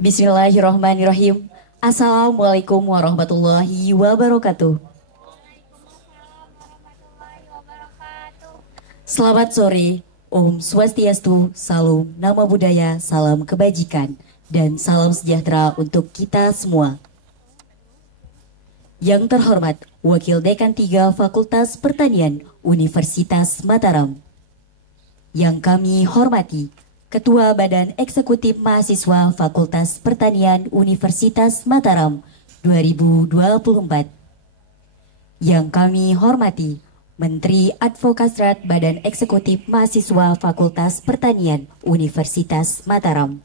Bismillahirrahmanirrahim. Assalamualaikum warahmatullahi wabarakatuh. Selamat sore, Om Swastiastu, Salam Nama Budaya, Salam Kebajikan, dan salam sejahtera untuk kita semua. Yang terhormat, Wakil Dekan 3 Fakultas Pertanian Universitas Mataram. Yang kami hormati, Ketua Badan Eksekutif Mahasiswa Fakultas Pertanian Universitas Mataram 2024. Yang kami hormati, Menteri Advokasrat Badan Eksekutif Mahasiswa Fakultas Pertanian Universitas Mataram.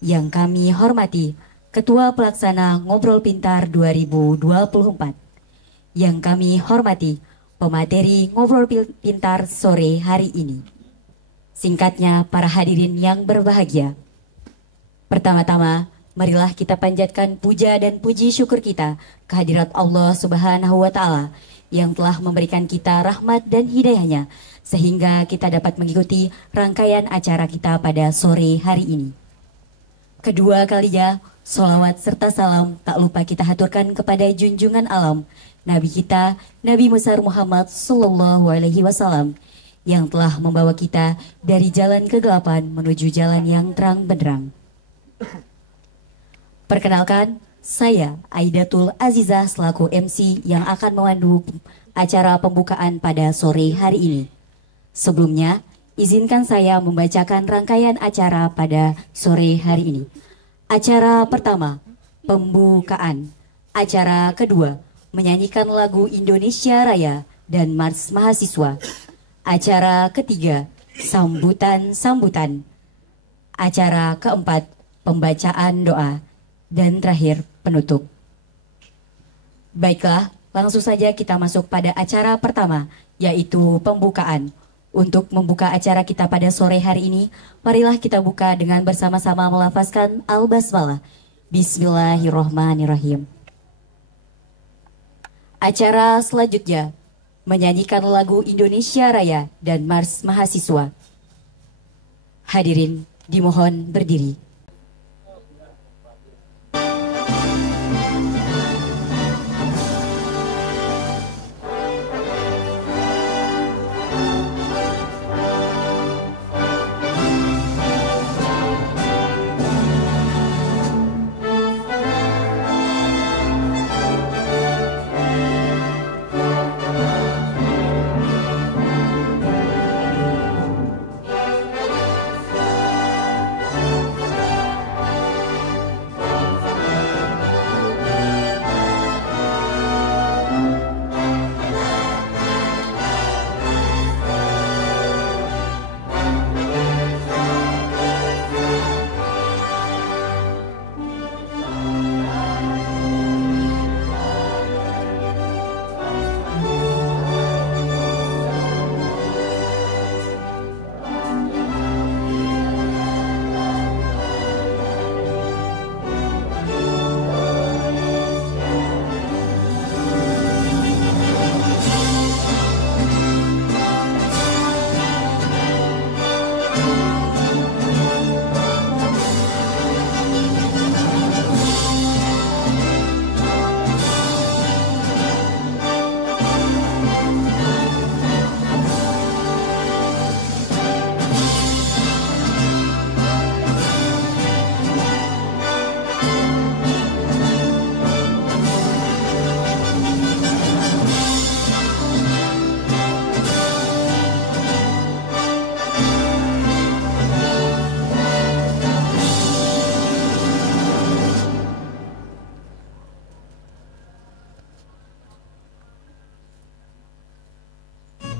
Yang kami hormati, Ketua Pelaksana Ngobrol Pintar 2024. Yang kami hormati, pemateri Ngobrol Pintar sore hari ini. Singkatnya, para hadirin yang berbahagia. Pertama-tama, marilah kita panjatkan puja dan puji syukur kita kehadirat Allah Subhanahu wa Ta'ala yang telah memberikan kita rahmat dan hidayahnya sehingga kita dapat mengikuti rangkaian acara kita pada sore hari ini. Kedua kalinya, sholawat serta salam tak lupa kita haturkan kepada junjungan alam Nabi kita, Nabi besar Muhammad Sallallahu Alaihi Wasallam, yang telah membawa kita dari jalan kegelapan menuju jalan yang terang benderang. Perkenalkan, saya Aidatul Azizah selaku MC yang akan memandu acara pembukaan pada sore hari ini. Sebelumnya, izinkan saya membacakan rangkaian acara pada sore hari ini. Acara pertama, pembukaan. Acara kedua, menyanyikan lagu Indonesia Raya dan Mars Mahasiswa. Acara ketiga, sambutan-sambutan. Acara keempat, pembacaan doa. Dan terakhir, penutup. Baiklah, langsung saja kita masuk pada acara pertama, yaitu pembukaan. Untuk membuka acara kita pada sore hari ini, marilah kita buka dengan bersama-sama melafazkan Al-Basmalah. Bismillahirrahmanirrahim. Acara selanjutnya, menyanyikan lagu Indonesia Raya dan Mars Mahasiswa. Hadirin dimohon berdiri.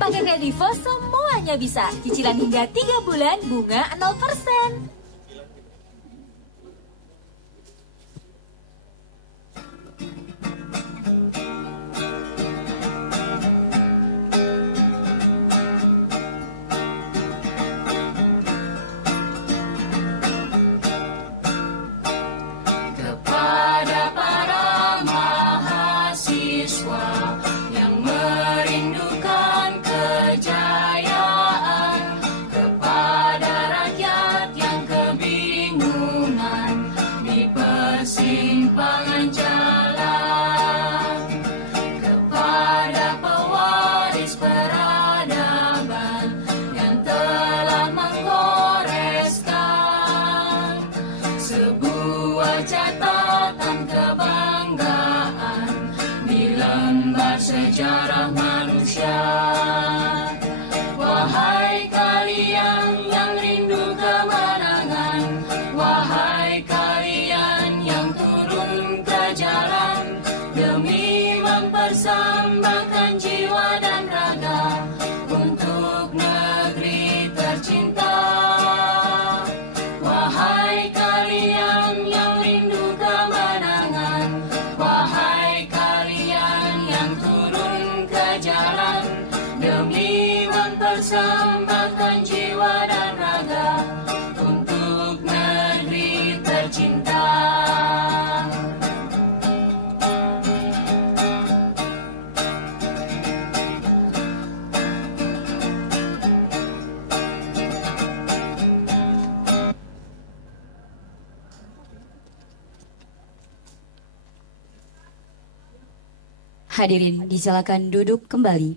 Pakai Kredivo semuanya bisa. Cicilan hingga 3 bulan, bunga 0%. Kepada para mahasiswa yang merindukan kejayaan, kepada rakyat yang persimpangan jalan, kepada pewaris peradaban yang telah menggoreskan sebuah catatan kebanggaan di lembar sejarah manusia. Wahai kalian yang rindu kemenangan, wahai kalian yang turun ke jalan demi mempersembahkan jiwa dan raga untuk negeri tercinta. Wahai kalian yang rindu kemenangan, wahai kalian yang turun ke jalan demi mempersembahkan jiwa dan raga untuk negeri tercinta. Hadirin disilakan duduk kembali.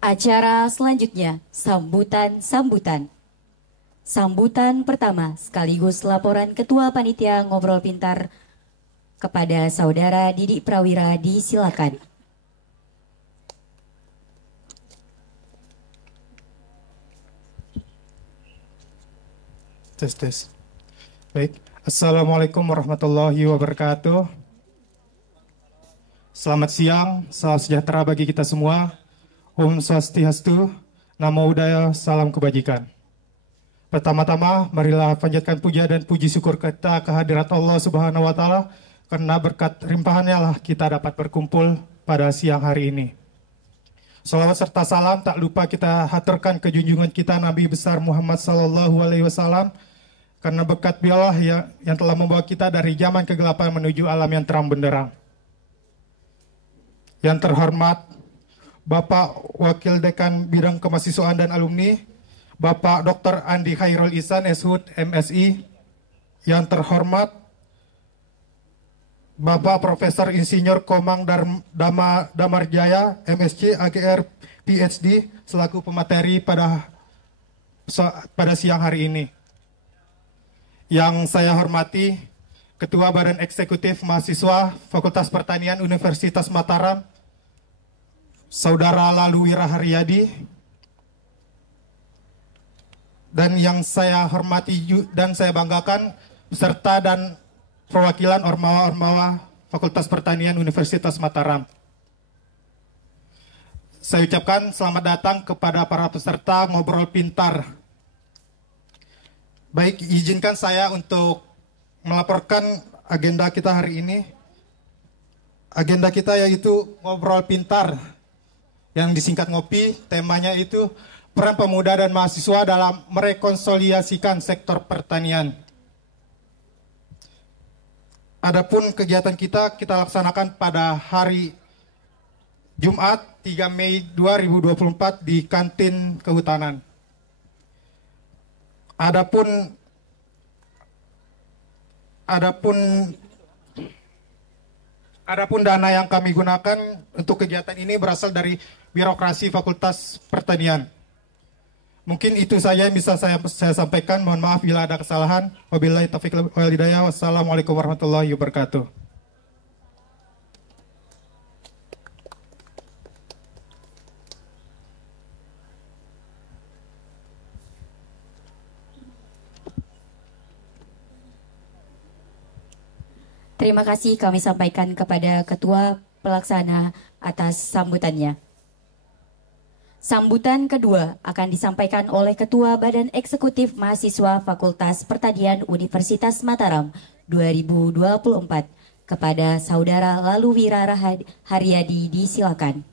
Acara selanjutnya, sambutan. Sambutan pertama sekaligus laporan Ketua Panitia Ngobrol Pintar kepada Saudara Didik Prawira disilakan. Tes. Baik, Assalamualaikum warahmatullahi wabarakatuh. Selamat siang, salam sejahtera bagi kita semua. Om Swastiastu, Namo Buddhaya, salam kebajikan. Pertama-tama, marilah panjatkan puja dan puji syukur kita kehadirat Allah Subhanahu wa Ta'ala, karena berkat limpahannya lah kita dapat berkumpul pada siang hari ini. Salawat serta salam tak lupa kita haturkan ke junjungan kita Nabi besar Muhammad Sallallahu Alaihi Wasallam, karena berkat beliau yang telah membawa kita dari zaman kegelapan menuju alam yang terang benderang. Yang terhormat Bapak Wakil Dekan Bidang Kemahasiswaan dan Alumni, Bapak Dr. Andi Khairul Ihsan, SHUD, MSI. Yang terhormat Bapak Profesor Insinyur Komang Damarjaya, MSc, AGR, PhD, selaku pemateri pada siang hari ini. Yang saya hormati Ketua Badan Eksekutif Mahasiswa Fakultas Pertanian Universitas Mataram, Saudara Lalu Wiraharyadi, dan yang saya hormati dan saya banggakan beserta dan perwakilan Ormawa-Ormawa Fakultas Pertanian Universitas Mataram. Saya ucapkan selamat datang kepada para peserta Ngobrol Pintar. Baik, izinkan saya untuk melaporkan agenda kita hari ini. Agenda kita yaitu Ngobrol Pintar, yang disingkat ngopi. Temanya itu peran pemuda dan mahasiswa dalam merekonsiliasikan sektor pertanian. Adapun kegiatan kita laksanakan pada hari Jumat 3 Mei 2024 di Kantin Kehutanan. Adapun dana yang kami gunakan untuk kegiatan ini berasal dari birokrasi Fakultas Pertanian. Mungkin itu saja yang bisa saya sampaikan. Mohon maaf bila ada kesalahan. Wabillahi taufiq wal hidayah. Wassalamualaikum warahmatullahi wabarakatuh. Terima kasih kami sampaikan kepada Ketua Pelaksana atas sambutannya. Sambutan kedua akan disampaikan oleh Ketua Badan Eksekutif Mahasiswa Fakultas Pertanian Universitas Mataram 2024 kepada Saudara Lalu Wiraharyadi disilakan.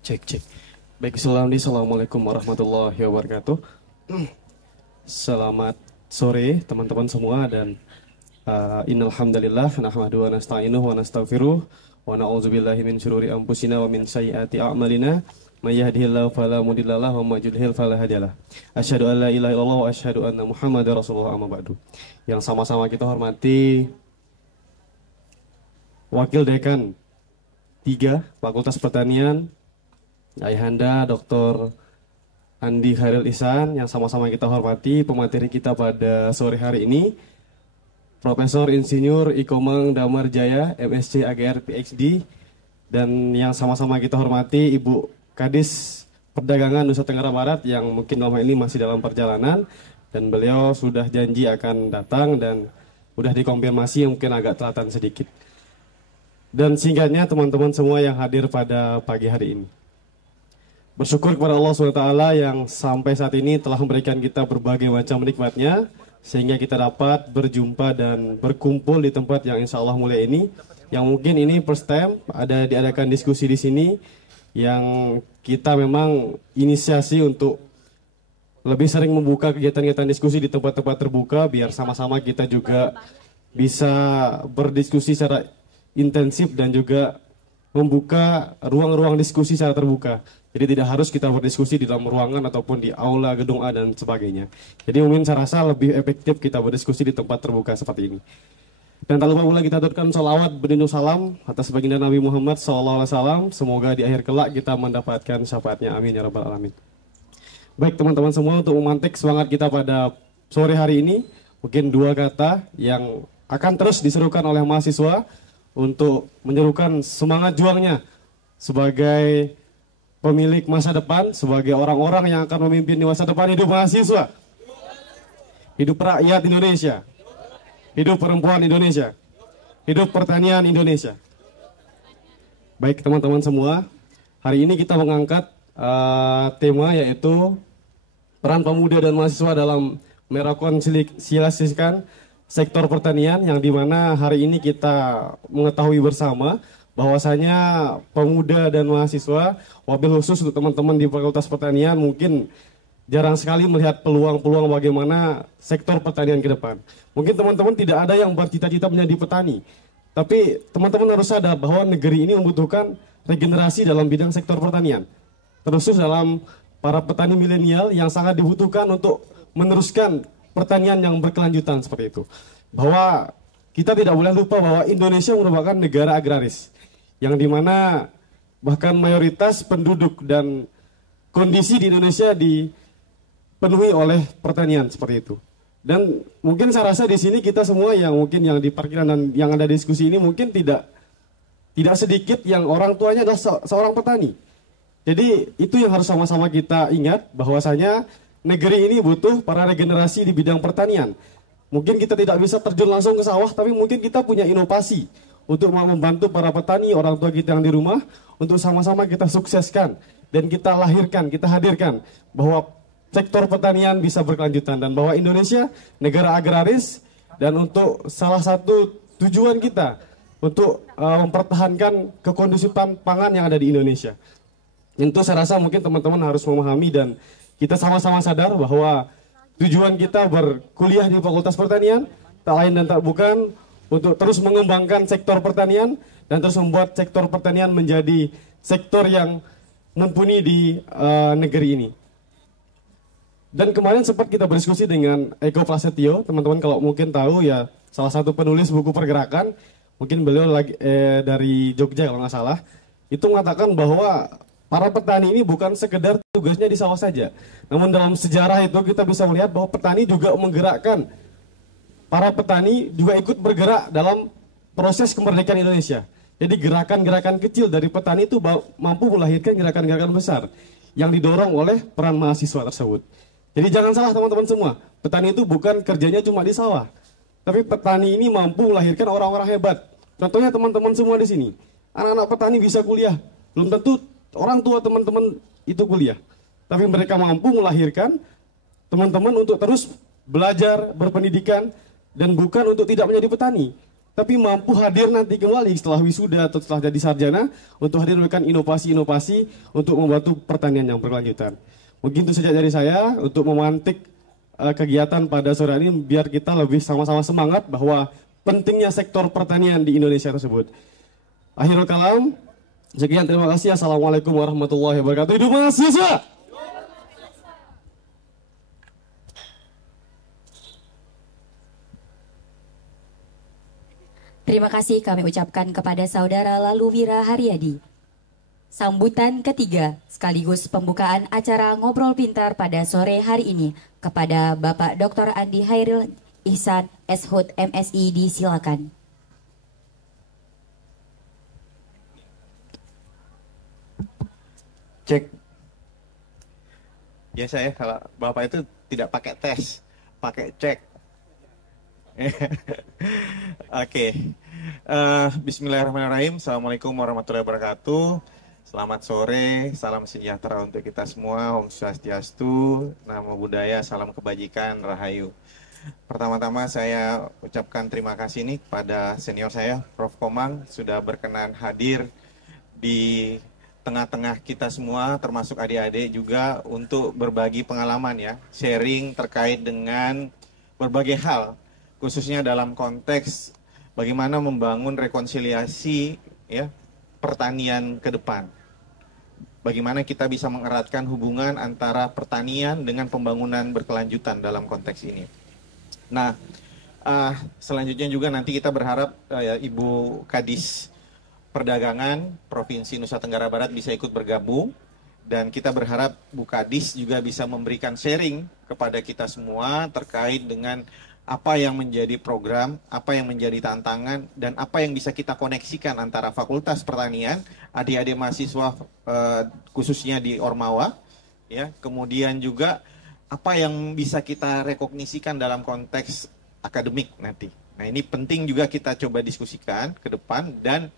Cek. Baik, Assalamualaikum warahmatullahi wabarakatuh. Selamat sore teman-teman semua, dan Innal hamdalillah nahmaduhu wa nasta'inuhu wa nastaghfiruh wa na'udzubillahi min syururi anfusina wa min sayyiati a'malina may yahdihillahu fala mudhillalah wa may yudhlil fala hadiyalah. Asyhadu an la ilaha illallah wa asyhadu anna Muhammadar Rasulullah amma ba'du. Yang sama-sama kita hormati Wakil Dekan 3 Fakultas Pertanian Ayahanda Dr. Andi Khairil Ihsan, yang sama-sama kita hormati pemateri kita pada sore hari ini Profesor Insinyur Ikomang Damar Jaya, MSc AGR PhD, dan yang sama-sama kita hormati Ibu Kadis Perdagangan Nusa Tenggara Barat yang mungkin lama ini masih dalam perjalanan dan beliau sudah janji akan datang dan sudah dikonfirmasi mungkin agak telatan sedikit. Dan singkatnya teman-teman semua yang hadir pada pagi hari ini, bersyukur kepada Allah SWT yang sampai saat ini telah memberikan kita berbagai macam nikmatnya sehingga kita dapat berjumpa dan berkumpul di tempat yang insya Allah mulia ini, yang mungkin ini first time diadakan diskusi di sini, yang kita memang inisiasi untuk lebih sering membuka kegiatan-kegiatan diskusi di tempat-tempat terbuka biar sama-sama kita juga bisa berdiskusi secara intensif dan juga membuka ruang-ruang diskusi secara terbuka. Jadi tidak harus kita berdiskusi di dalam ruangan ataupun di aula gedung A dan sebagainya. Jadi mungkin saya rasa lebih efektif kita berdiskusi di tempat terbuka seperti ini. Dan tak lupa pula kita aturkan salawat berindu salam atas baginda Nabi Muhammad SAW. Semoga di akhir kelak kita mendapatkan syafaatnya. Amin ya rabbal alamin. Baik teman-teman semua, untuk memantik semangat kita pada sore hari ini, mungkin 2 kata yang akan terus diserukan oleh mahasiswa untuk menyerukan semangat juangnya sebagai pemilik masa depan, sebagai orang-orang yang akan memimpin di masa depan. Hidup mahasiswa, hidup rakyat Indonesia, hidup perempuan Indonesia, hidup pertanian Indonesia. Baik teman-teman semua, hari ini kita mengangkat tema yaitu peran pemuda dan mahasiswa dalam merekonsilasikan sektor pertanian, yang dimana hari ini kita mengetahui bersama bahwasanya pemuda dan mahasiswa, wabil khusus untuk teman-teman di Fakultas Pertanian, mungkin jarang sekali melihat peluang-peluang bagaimana sektor pertanian ke depan. Mungkin teman-teman tidak ada yang bercita-cita menjadi petani, tapi teman-teman harus sadar bahwa negeri ini membutuhkan regenerasi dalam bidang sektor pertanian, terkhusus dalam para petani milenial yang sangat dibutuhkan untuk meneruskan pertanian yang berkelanjutan seperti itu. Bahwa kita tidak boleh lupa bahwa Indonesia merupakan negara agraris, yang dimana bahkan mayoritas penduduk dan kondisi di Indonesia dipenuhi oleh pertanian seperti itu. Dan mungkin saya rasa di sini kita semua yang mungkin yang di parkiran dan yang ada diskusi ini mungkin tidak sedikit yang orang tuanya adalah seorang petani. Jadi itu yang harus sama-sama kita ingat, bahwasanya negeri ini butuh para regenerasi di bidang pertanian. Mungkin kita tidak bisa terjun langsung ke sawah, tapi mungkin kita punya inovasi untuk membantu para petani, orang tua kita yang di rumah, untuk sama-sama kita sukseskan dan kita lahirkan, kita hadirkan bahwa sektor pertanian bisa berkelanjutan dan bahwa Indonesia negara agraris, dan untuk salah satu tujuan kita untuk mempertahankan kekondusifan pangan yang ada di Indonesia. Itu saya rasa mungkin teman-teman harus memahami dan kita sama-sama sadar bahwa tujuan kita berkuliah di Fakultas Pertanian tak lain dan tak bukan untuk terus mengembangkan sektor pertanian dan terus membuat sektor pertanian menjadi sektor yang mumpuni di negeri ini. Dan kemarin sempat kita berdiskusi dengan Eko Prasetyo, teman-teman kalau mungkin tahu ya, salah satu penulis buku pergerakan, mungkin beliau lagi dari Jogja kalau nggak salah, itu mengatakan bahwa para petani ini bukan sekedar tugasnya di sawah saja. Namun dalam sejarah itu kita bisa melihat bahwa petani juga menggerakkan, para petani juga ikut bergerak dalam proses kemerdekaan Indonesia. Jadi gerakan-gerakan kecil dari petani itu mampu melahirkan gerakan-gerakan besar yang didorong oleh peran mahasiswa tersebut. Jadi jangan salah teman-teman semua, petani itu bukan kerjanya cuma di sawah, tapi petani ini mampu melahirkan orang-orang hebat. Contohnya teman-teman semua di sini, anak-anak petani bisa kuliah, belum tentu orang tua teman-teman itu kuliah, tapi mereka mampu melahirkan teman-teman untuk terus belajar, berpendidikan, dan bukan untuk tidak menjadi petani, tapi mampu hadir nanti kembali setelah wisuda atau setelah jadi sarjana untuk hadir memberikan inovasi-inovasi untuk membantu pertanian yang berkelanjutan. Mungkin itu saja dari saya untuk memantik kegiatan pada sore ini biar kita lebih sama-sama semangat bahwa pentingnya sektor pertanian di Indonesia tersebut. Akhirul kalam, sekian, terima kasih. Assalamualaikum warahmatullahi wabarakatuh. Hidup mahasiswa! Terima kasih kami ucapkan kepada Saudara Laluwira Haryadi. Sambutan ketiga sekaligus pembukaan acara Ngobrol Pintar pada sore hari ini kepada Bapak Dr. Andi Hairil Ihsan, SHUT MSI, disilakan. Cek. Ya saya kalau Bapak itu tidak pakai tes, pakai cek. Oke. Bismillahirrahmanirrahim. Assalamualaikum warahmatullahi wabarakatuh. Selamat sore, salam sejahtera untuk kita semua. Om Swastiastu, Namo Buddhaya, salam kebajikan, Rahayu. Pertama-tama saya ucapkan terima kasih nih kepada senior saya, Prof. Komang, sudah berkenan hadir di tengah-tengah kita semua, termasuk adik-adik juga, untuk berbagi pengalaman ya, sharing terkait dengan berbagai hal, khususnya dalam konteks bagaimana membangun rekonsiliasi ya pertanian ke depan. Bagaimana kita bisa mengeratkan hubungan antara pertanian dengan pembangunan berkelanjutan dalam konteks ini. Nah, selanjutnya juga nanti kita berharap Ibu Kadis Perdagangan Provinsi Nusa Tenggara Barat bisa ikut bergabung. Dan kita berharap Bu Kadis juga bisa memberikan sharing kepada kita semua terkait dengan apa yang menjadi program, apa yang menjadi tantangan, dan apa yang bisa kita koneksikan antara Fakultas Pertanian, adik-adik mahasiswa khususnya di Ormawa, ya, kemudian juga apa yang bisa kita rekognisikan dalam konteks akademik nanti. Nah, ini penting juga kita coba diskusikan ke depan, dan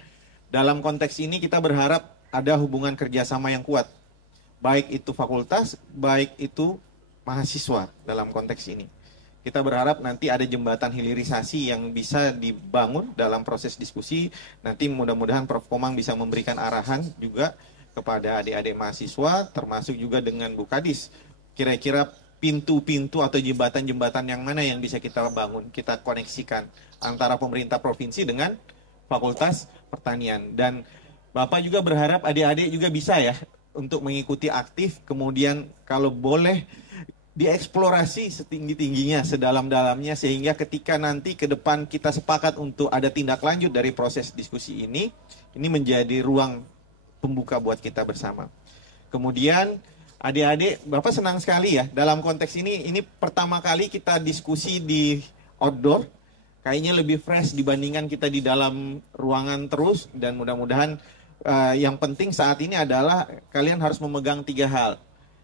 dalam konteks ini kita berharap ada hubungan kerjasama yang kuat, baik itu fakultas, baik itu mahasiswa dalam konteks ini. Kita berharap nanti ada jembatan hilirisasi yang bisa dibangun dalam proses diskusi. Nanti mudah-mudahan Prof. Komang bisa memberikan arahan juga kepada adik-adik mahasiswa, termasuk juga dengan Bu Kadis. Kira-kira pintu-pintu atau jembatan-jembatan yang mana yang bisa kita bangun, kita koneksikan antara pemerintah provinsi dengan Fakultas Pertanian. Dan Bapak juga berharap adik-adik juga bisa ya untuk mengikuti aktif, kemudian kalau boleh dieksplorasi setinggi-tingginya, sedalam-dalamnya, sehingga ketika nanti ke depan kita sepakat untuk ada tindak lanjut dari proses diskusi ini menjadi ruang pembuka buat kita bersama. Kemudian adik-adik, Bapak senang sekali ya dalam konteks ini pertama kali kita diskusi di outdoor, kayaknya lebih fresh dibandingkan kita di dalam ruangan terus, dan mudah-mudahan yang penting saat ini adalah kalian harus memegang 3 hal.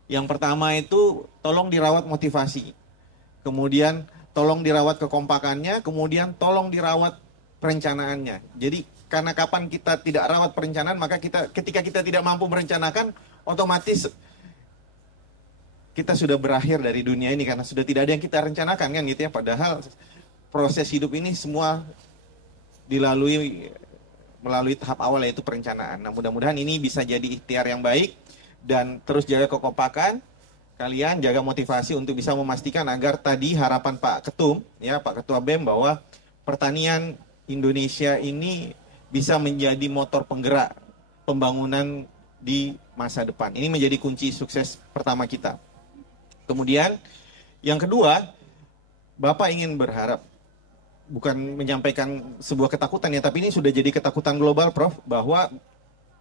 Yang pertama itu tolong dirawat motivasi, kemudian tolong dirawat kekompakannya, kemudian tolong dirawat perencanaannya. Jadi karena kapan kita tidak rawat perencanaan, maka ketika kita tidak mampu merencanakan, otomatis kita sudah berakhir dari dunia ini karena sudah tidak ada yang kita rencanakan kan gitu ya. Padahal proses hidup ini semua melalui tahap awal, yaitu perencanaan. Nah, mudah-mudahan ini bisa jadi ikhtiar yang baik. Dan terus jaga kekompakan kalian, jaga motivasi untuk bisa memastikan agar tadi harapan Pak Ketum, ya Pak Ketua BEM, bahwa pertanian Indonesia ini bisa menjadi motor penggerak pembangunan di masa depan. Ini menjadi kunci sukses pertama kita. Kemudian yang kedua, Bapak ingin berharap, bukan menyampaikan sebuah ketakutan ya, tapi ini sudah jadi ketakutan global, Prof, bahwa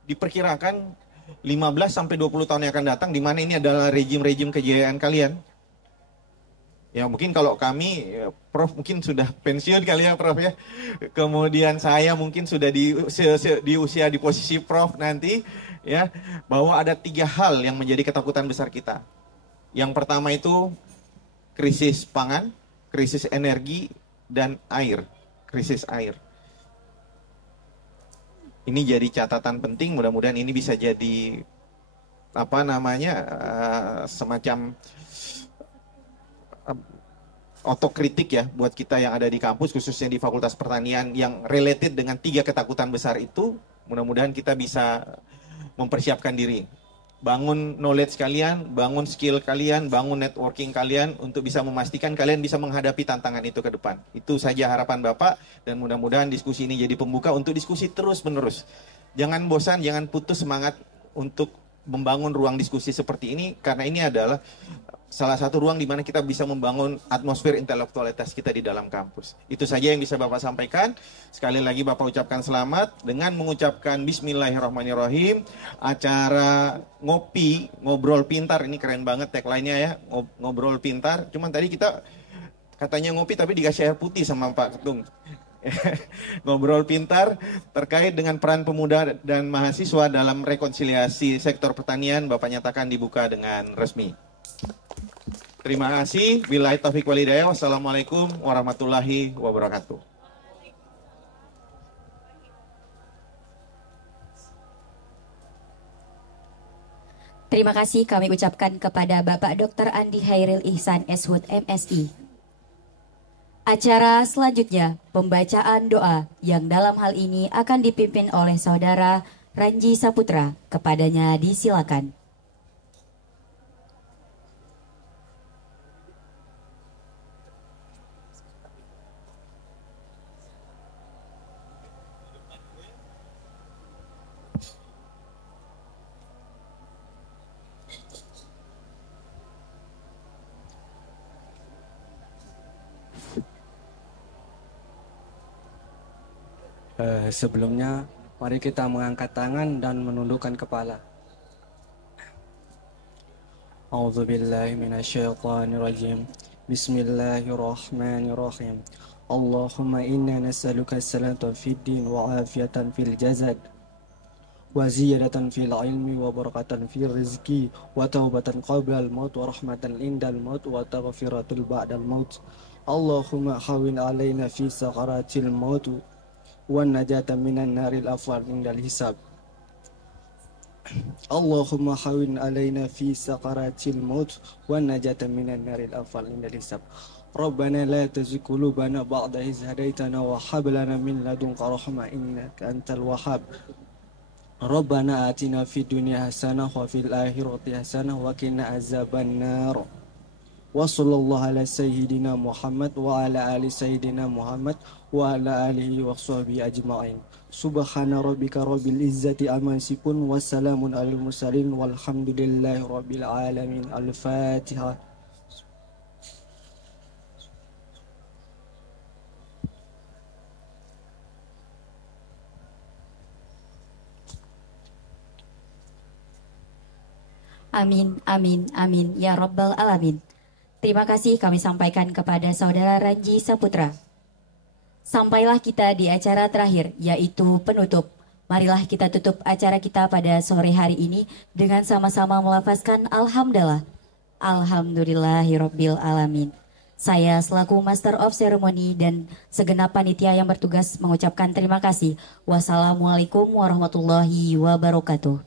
diperkirakan 15-20 tahun yang akan datang, di mana ini adalah rejim-rejim kejayaan kalian. Ya mungkin kalau kami, Prof mungkin sudah pensiun kali ya Prof ya. Kemudian saya mungkin sudah di usia di posisi Prof nanti ya. Bahwa ada 3 hal yang menjadi ketakutan besar kita. Yang pertama itu krisis pangan, krisis energi, dan air, krisis air. Ini jadi catatan penting, mudah-mudahan ini bisa jadi semacam otokritik ya buat kita yang ada di kampus, khususnya di Fakultas Pertanian yang related dengan 3 ketakutan besar itu. Mudah-mudahan kita bisa mempersiapkan diri. bangun knowledge kalian, bangun skill kalian, bangun networking kalian untuk bisa memastikan kalian bisa menghadapi tantangan itu ke depan. Itu saja harapan Bapak dan mudah-mudahan diskusi ini jadi pembuka untuk diskusi terus-menerus. Jangan bosan, jangan putus semangat untuk membangun ruang diskusi seperti ini karena ini adalah salah satu ruang di mana kita bisa membangun atmosfer intelektualitas kita di dalam kampus. Itu saja yang bisa Bapak sampaikan. Sekali lagi Bapak ucapkan selamat dengan mengucapkan Bismillahirrahmanirrahim. Acara ngopi, ngobrol pintar, ini keren banget tagline-nya ya, ngobrol pintar. Cuman tadi kita katanya ngopi tapi dikasih air putih sama Pak Ketum. Ngobrol pintar terkait dengan peran pemuda dan mahasiswa dalam rekonsiliasi sektor pertanian, Bapak nyatakan dibuka dengan resmi. Terima kasih. Billahi taufiq wal hidayah. Wassalamualaikum warahmatullahi wabarakatuh. Terima kasih kami ucapkan kepada Bapak Dr. Andi Hairil Ihsan Eshud MSI. Acara selanjutnya, pembacaan doa yang dalam hal ini akan dipimpin oleh Saudara Ranji Saputra. Kepadanya disilakan. Sebelumnya, mari kita mengangkat tangan dan menundukkan kepala. A'udzubillahi minasyaitonirrajim. Bismillahirrahmanirrahim. Allahumma inna nas'aluka as-salamata fid din wa afiyatan fil jasad wa ziyadatan fil ilmi wa barakatan fil rizqi wa taubatan qabla al-maut wa rahmatan indal maut wa taghfiratul ba'dal maut. Allahumma hawin alaina fi sakaratil maut wan najata minan naril afwal indal hisab. Allahumma hawin alaina fi sakaratil maut wan najata minan naril afwal indal hisab. Rabbana la tuzigh qulubana ba'da idh hadaitana wa hab lana min ladunka rahmah innaka antal wahhab. Rabbana atina fid dunya hasanah wa fil akhirati hasanah wa qina azabannar. Wa sallallahu ala sayyidina Muhammad wa ala ali sayyidina Muhammad wa ala alihi wa sahbihi ajma'in. Subhana rabbika rabbil izzati amma yasifun wa salamun alal mursalin walhamdulillahi rabbil alamin. Al-Fatihah. Amin, amin, amin, ya Rabbal Alamin. Terima kasih kami sampaikan kepada Saudara Ranji Saputra. Sampailah kita di acara terakhir, yaitu penutup. Marilah kita tutup acara kita pada sore hari ini dengan sama-sama melafazkan Alhamdulillah. Alhamdulillahirabbil alamin. Saya selaku Master of Ceremony dan segenap panitia yang bertugas mengucapkan terima kasih. Wassalamualaikum warahmatullahi wabarakatuh.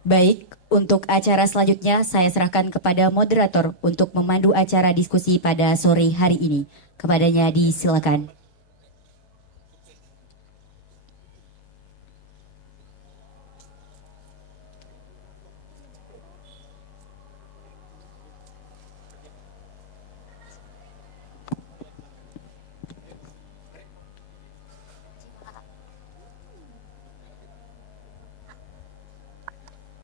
Baik, untuk acara selanjutnya saya serahkan kepada moderator untuk memandu acara diskusi pada sore hari ini. Kepadanya disilakan.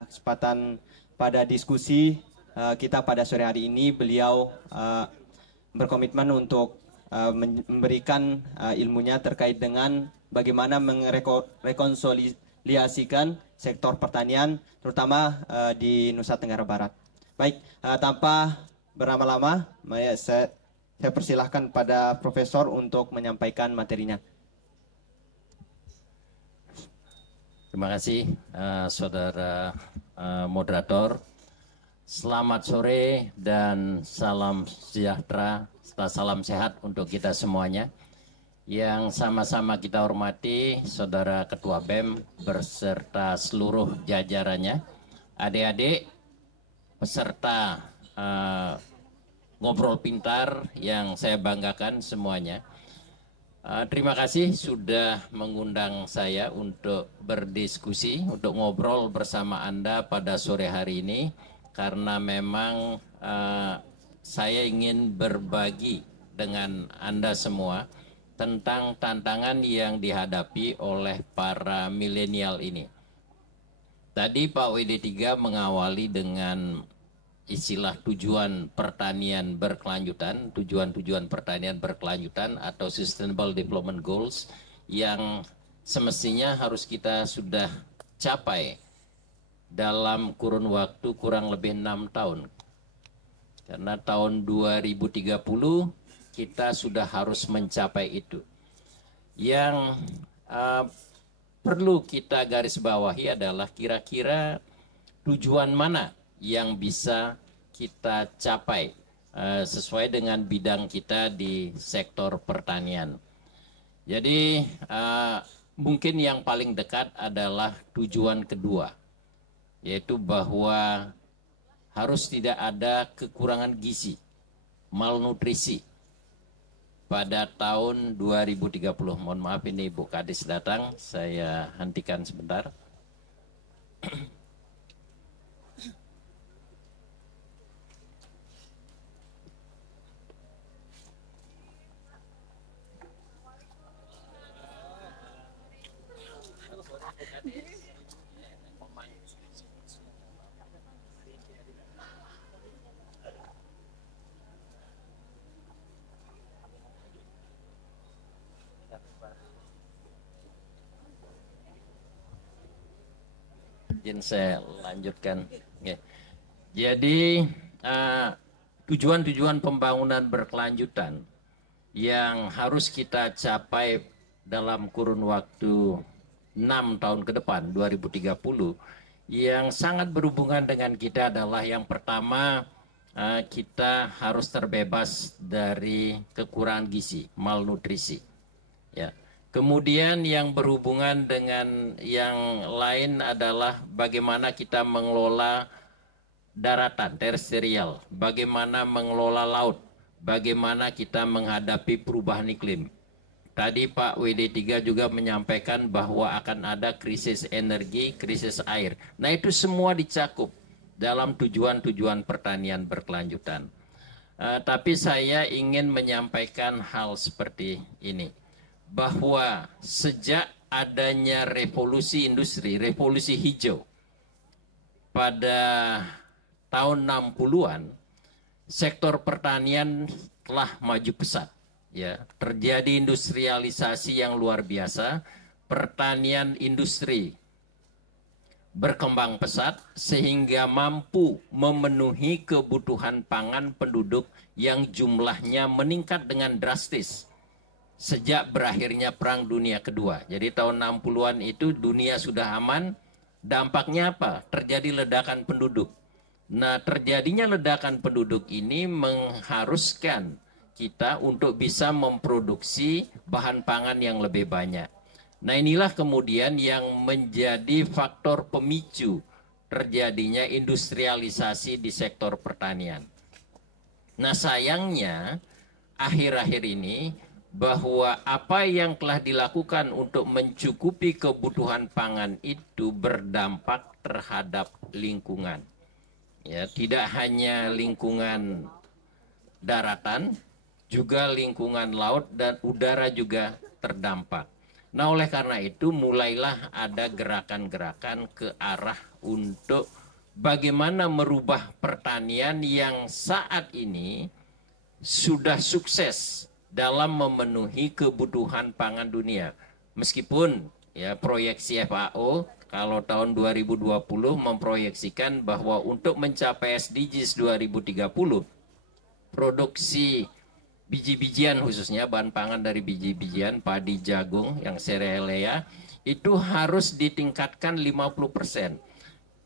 Kesempatan pada diskusi kita pada sore hari ini, beliau berkomitmen untuk memberikan ilmunya terkait dengan bagaimana merekonsolidasikan sektor pertanian terutama di Nusa Tenggara Barat. Baik, tanpa berlama-lama saya persilahkan pada Profesor untuk menyampaikan materinya. Terima kasih saudara moderator. Selamat sore dan salam sejahtera serta salam sehat untuk kita semuanya. Yang sama-sama kita hormati saudara Ketua BEM beserta seluruh jajarannya, adik-adik peserta ngobrol pintar yang saya banggakan semuanya. Terima kasih sudah mengundang saya untuk berdiskusi, untuk ngobrol bersama Anda pada sore hari ini, karena memang saya ingin berbagi dengan Anda semua tentang tantangan yang dihadapi oleh para milenial ini. Tadi Pak WD3 mengawali dengan istilah tujuan pertanian berkelanjutan, tujuan-tujuan pertanian berkelanjutan atau Sustainable Development Goals yang semestinya harus kita sudah capai dalam kurun waktu kurang lebih 6 tahun. Karena tahun 2030 kita sudah harus mencapai itu. Yang perlu kita garis bawahi adalah kira-kira tujuan mana yang bisa kita capai sesuai dengan bidang kita di sektor pertanian. Jadi mungkin yang paling dekat adalah tujuan kedua, yaitu bahwa harus tidak ada kekurangan gizi, malnutrisi pada tahun 2030. Mohon maaf ini Bu Kadis datang, saya hentikan sebentar. Izin saya lanjutkan. Jadi tujuan-tujuan pembangunan berkelanjutan yang harus kita capai dalam kurun waktu 6 tahun ke depan 2030 yang sangat berhubungan dengan kita adalah yang pertama, kita harus terbebas dari kekurangan gizi, malnutrisi. Ya. Kemudian yang berhubungan dengan yang lain adalah bagaimana kita mengelola daratan, terestrial, bagaimana mengelola laut, bagaimana kita menghadapi perubahan iklim. Tadi Pak WD3 juga menyampaikan bahwa akan ada krisis energi, krisis air. Nah itu semua dicakup dalam tujuan-tujuan pertanian berkelanjutan. Tapi saya ingin menyampaikan hal seperti ini. Bahwa sejak adanya revolusi industri, revolusi hijau pada tahun 60-an, sektor pertanian telah maju pesat. Ya, terjadi industrialisasi yang luar biasa, pertanian industri berkembang pesat sehingga mampu memenuhi kebutuhan pangan penduduk yang jumlahnya meningkat dengan drastis sejak berakhirnya Perang Dunia Kedua. Jadi tahun 60-an itu dunia sudah aman, dampaknya apa? Terjadi ledakan penduduk. Nah, terjadinya ledakan penduduk ini mengharuskan kita untuk bisa memproduksi bahan pangan yang lebih banyak. Nah, inilah kemudian yang menjadi faktor pemicu terjadinya industrialisasi di sektor pertanian. Nah, sayangnya akhir-akhir ini bahwa apa yang telah dilakukan untuk mencukupi kebutuhan pangan itu berdampak terhadap lingkungan. Ya, tidak hanya lingkungan daratan, juga lingkungan laut dan udara juga terdampak. Nah, oleh karena itu mulailah ada gerakan-gerakan ke arah untuk bagaimana merubah pertanian yang saat ini sudah sukses dalam memenuhi kebutuhan pangan dunia. Meskipun ya proyeksi FAO kalau tahun 2020 memproyeksikan bahwa untuk mencapai SDGs 2030 produksi biji-bijian khususnya bahan pangan dari biji-bijian padi jagung yang cerealia itu harus ditingkatkan 50%.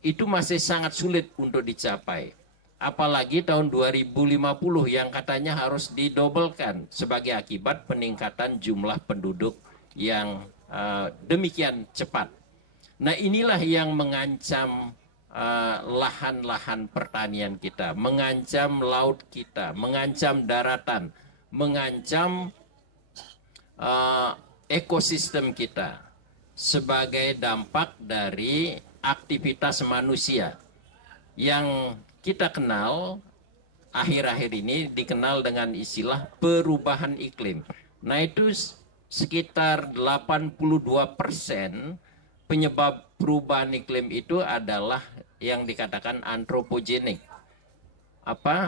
Itu masih sangat sulit untuk dicapai. Apalagi tahun 2050 yang katanya harus didobelkan sebagai akibat peningkatan jumlah penduduk yang demikian cepat. Nah, inilah yang mengancam lahan-lahan pertanian kita, mengancam laut kita, mengancam daratan, mengancam ekosistem kita sebagai dampak dari aktivitas manusia yang kita kenal akhir-akhir ini dikenal dengan istilah perubahan iklim. Nah, itu sekitar 82% penyebab perubahan iklim itu adalah yang dikatakan antropogenik.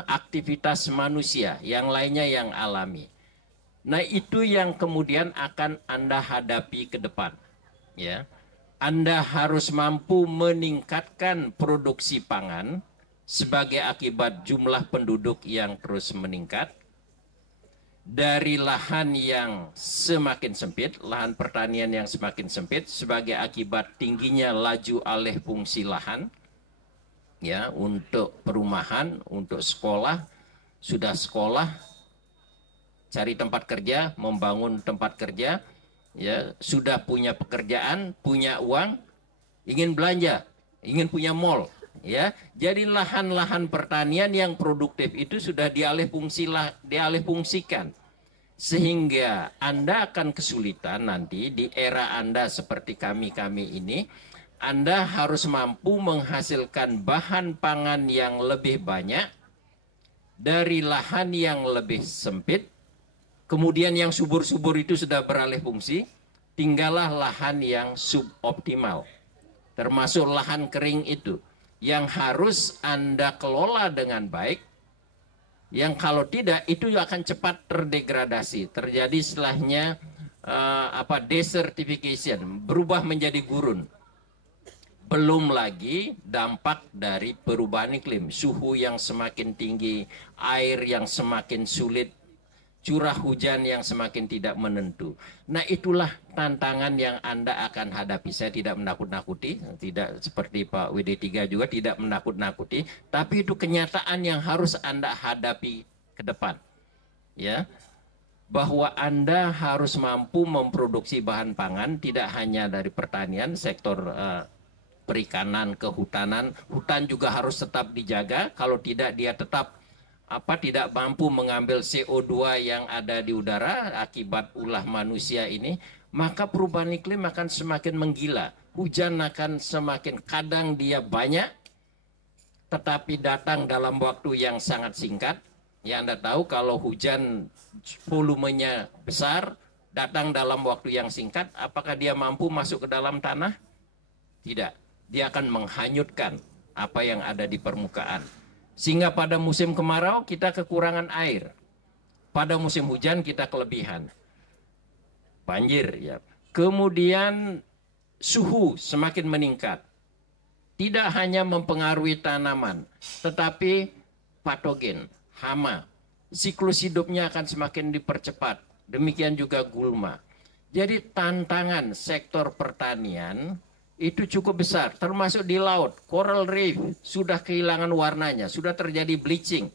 Aktivitas manusia, yang lainnya yang alami. Nah, itu yang kemudian akan Anda hadapi ke depan. Ya. Anda harus mampu meningkatkan produksi pangan sebagai akibat jumlah penduduk yang terus meningkat. Dari lahan yang semakin sempit, lahan pertanian yang semakin sempit sebagai akibat tingginya laju alih fungsi lahan. Ya, untuk perumahan, untuk sekolah, sudah sekolah, cari tempat kerja, membangun tempat kerja, ya, sudah punya pekerjaan, punya uang, ingin belanja, ingin punya mall, ya. Jadi lahan-lahan pertanian yang produktif itu sudah dialihfungsikan. Sehingga Anda akan kesulitan nanti di era Anda seperti kami ini, Anda harus mampu menghasilkan bahan pangan yang lebih banyak dari lahan yang lebih sempit. Kemudian yang subur-subur itu sudah beralih fungsi, tinggallah lahan yang suboptimal. Termasuk lahan kering itu yang harus Anda kelola dengan baik. Yang kalau tidak itu akan cepat terdegradasi. Terjadi istilahnya desertification, berubah menjadi gurun. Belum lagi dampak dari perubahan iklim, suhu yang semakin tinggi, air yang semakin sulit, curah hujan yang semakin tidak menentu. Nah, itulah tantangan yang Anda akan hadapi. Saya tidak menakut-nakuti, tidak seperti Pak WD3 juga tidak menakut-nakuti, tapi itu kenyataan yang harus Anda hadapi ke depan. Ya. Bahwa Anda harus mampu memproduksi bahan pangan tidak hanya dari pertanian, sektor perikanan, kehutanan. Hutan juga harus tetap dijaga, kalau tidak dia tetap tidak mampu mengambil CO2 yang ada di udara akibat ulah manusia ini, maka perubahan iklim akan semakin menggila. Hujan akan semakin, kadang dia banyak, tetapi datang dalam waktu yang sangat singkat. Ya, Anda tahu kalau hujan volumenya besar, datang dalam waktu yang singkat, apakah dia mampu masuk ke dalam tanah? Tidak. Dia akan menghanyutkan apa yang ada di permukaan. Sehingga pada musim kemarau kita kekurangan air. Pada musim hujan kita kelebihan. Banjir, ya. Kemudian suhu semakin meningkat. Tidak hanya mempengaruhi tanaman, tetapi patogen, hama. Siklus hidupnya akan semakin dipercepat. Demikian juga gulma. Jadi tantangan sektor pertanian itu cukup besar, termasuk di laut. Coral reef sudah kehilangan warnanya, sudah terjadi bleaching.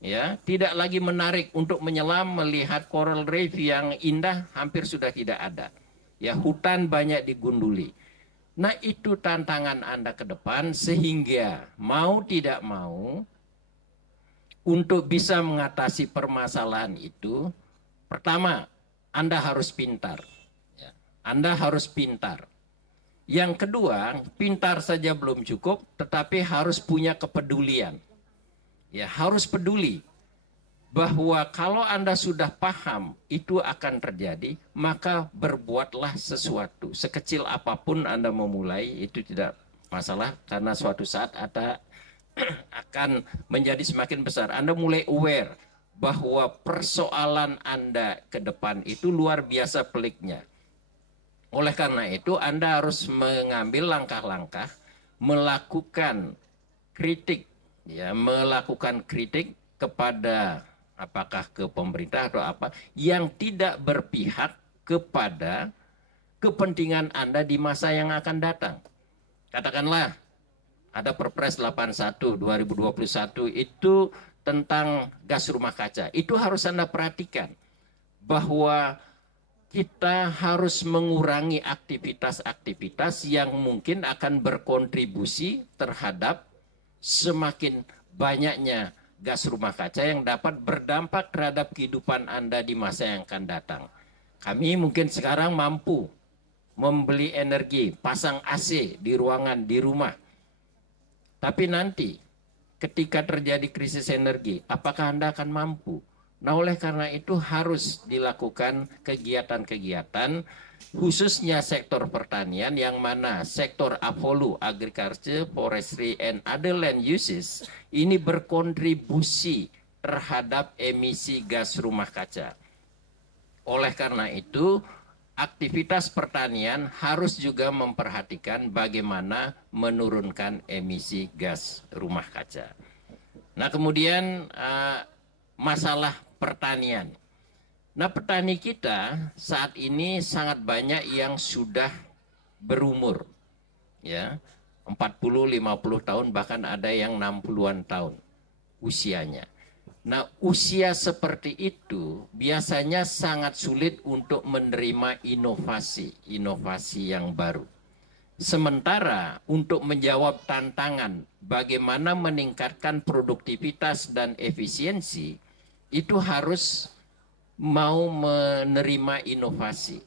Ya, tidak lagi menarik untuk menyelam, melihat coral reef yang indah hampir sudah tidak ada. Ya, hutan banyak digunduli. Nah, itu tantangan Anda ke depan, sehingga mau tidak mau untuk bisa mengatasi permasalahan itu, pertama, Anda harus pintar. Ya, Anda harus pintar. Yang kedua, pintar saja belum cukup, tetapi harus punya kepedulian. Ya, harus peduli bahwa kalau Anda sudah paham itu akan terjadi, maka berbuatlah sesuatu. Sekecil apapun Anda memulai, itu tidak masalah, karena suatu saat akan menjadi semakin besar. Anda mulai aware bahwa persoalan Anda ke depan itu luar biasa peliknya. Oleh karena itu, Anda harus mengambil langkah-langkah, melakukan kritik, ya, melakukan kritik kepada apakah ke pemerintah atau apa yang tidak berpihak kepada kepentingan Anda di masa yang akan datang. Katakanlah ada Perpres 81 2021 itu tentang gas rumah kaca. Itu harus Anda perhatikan bahwa kita harus mengurangi aktivitas-aktivitas yang mungkin akan berkontribusi terhadap semakin banyaknya gas rumah kaca yang dapat berdampak terhadap kehidupan Anda di masa yang akan datang. Kami mungkin sekarang mampu membeli energi, pasang AC di ruangan, di rumah. Tapi nanti ketika terjadi krisis energi, apakah Anda akan mampu? Nah, oleh karena itu harus dilakukan kegiatan-kegiatan khususnya sektor pertanian yang mana sektor AFOLU, agriculture, forestry, and other land uses ini berkontribusi terhadap emisi gas rumah kaca. Oleh karena itu, aktivitas pertanian harus juga memperhatikan bagaimana menurunkan emisi gas rumah kaca. Nah, kemudian masalah pertanian. Nah, petani kita saat ini sangat banyak yang sudah berumur, ya, 40-50 tahun, bahkan ada yang 60-an tahun usianya. Nah, usia seperti itu biasanya sangat sulit untuk menerima inovasi yang baru. Sementara untuk menjawab tantangan bagaimana meningkatkan produktivitas dan efisiensi, itu harus mau menerima inovasi.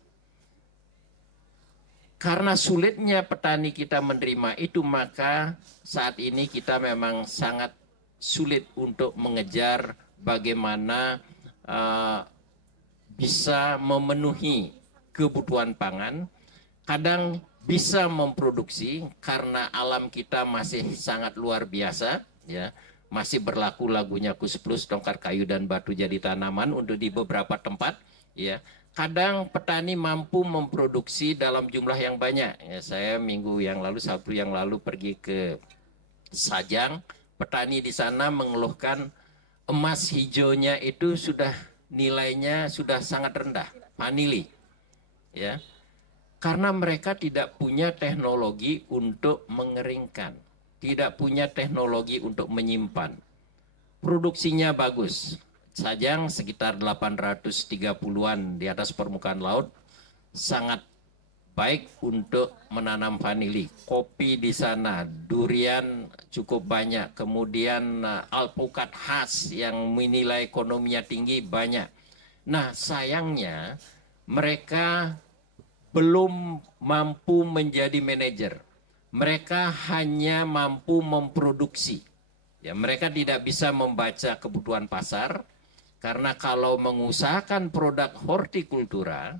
Karena sulitnya petani kita menerima itu, maka saat ini kita memang sangat sulit untuk mengejar bagaimana bisa memenuhi kebutuhan pangan. Kadang bisa memproduksi karena alam kita masih sangat luar biasa, ya. Masih berlaku lagunya Kus Plus, tongkat kayu dan batu jadi tanaman untuk di beberapa tempat, ya. Kadang petani mampu memproduksi dalam jumlah yang banyak. Ya, saya minggu yang lalu, Sabtu yang lalu pergi ke Sajang. Petani di sana mengeluhkan emas hijaunya itu sudah nilainya sudah sangat rendah, vanili, ya, karena mereka tidak punya teknologi untuk mengeringkan, tidak punya teknologi untuk menyimpan. Produksinya bagus, Sajang sekitar 830-an di atas permukaan laut, sangat baik untuk menanam vanili. Kopi di sana, durian cukup banyak, kemudian alpukat khas yang menilai ekonominya tinggi banyak. Nah, sayangnya mereka belum mampu menjadi manajer. Mereka hanya mampu memproduksi. Ya, mereka tidak bisa membaca kebutuhan pasar, karena kalau mengusahakan produk hortikultura,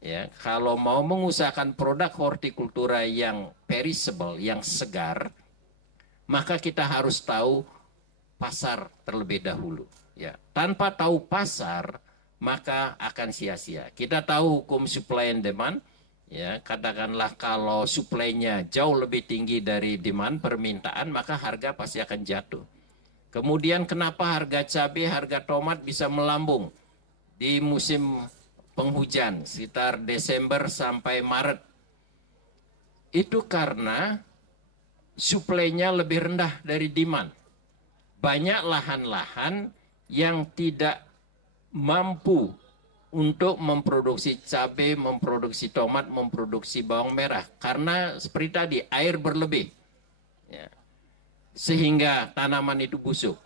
ya, kalau mau mengusahakan produk hortikultura yang perishable, yang segar, maka kita harus tahu pasar terlebih dahulu. Ya, tanpa tahu pasar, maka akan sia-sia. Kita tahu hukum supply and demand. Ya, katakanlah kalau supply-nya jauh lebih tinggi dari demand, permintaan, maka harga pasti akan jatuh. Kemudian kenapa harga cabai, harga tomat bisa melambung di musim penghujan sekitar Desember sampai Maret? Itu karena suplainya lebih rendah dari demand. Banyak lahan-lahan yang tidak mampu untuk memproduksi cabai, memproduksi tomat, memproduksi bawang merah. Karena seperti tadi, air berlebih. Ya. Sehingga tanaman itu busuk.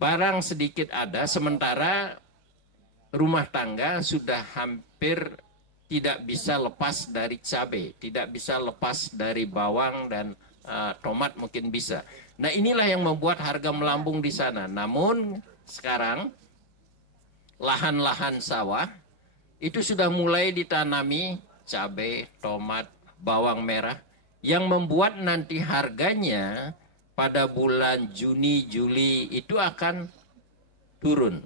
Barang sedikit ada, sementara rumah tangga sudah hampir tidak bisa lepas dari cabai, tidak bisa lepas dari bawang dan tomat mungkin bisa. Nah, inilah yang membuat harga melambung di sana. Namun sekarang lahan-lahan sawah itu sudah mulai ditanami cabai, tomat, bawang merah, yang membuat nanti harganya pada bulan Juni, Juli itu akan turun.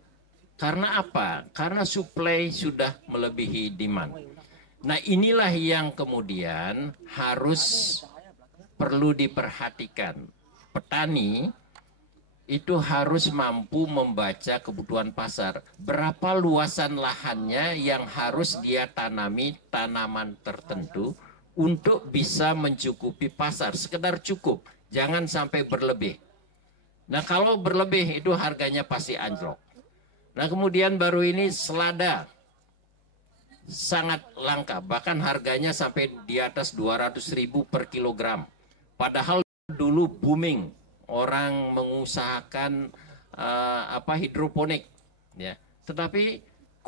Karena apa? Karena supply sudah melebihi demand. Nah, inilah yang kemudian harus perlu diperhatikan. Petani itu harus mampu membaca kebutuhan pasar. Berapa luasan lahannya yang harus dia tanami tanaman tertentu untuk bisa mencukupi pasar. Sekedar cukup, jangan sampai berlebih. Nah, kalau berlebih itu harganya pasti anjlok. Nah, kemudian baru ini selada sangat langka, bahkan harganya sampai di atas 200.000 per kilogram. Padahal dulu booming, orang mengusahakan hidroponik, ya. Tetapi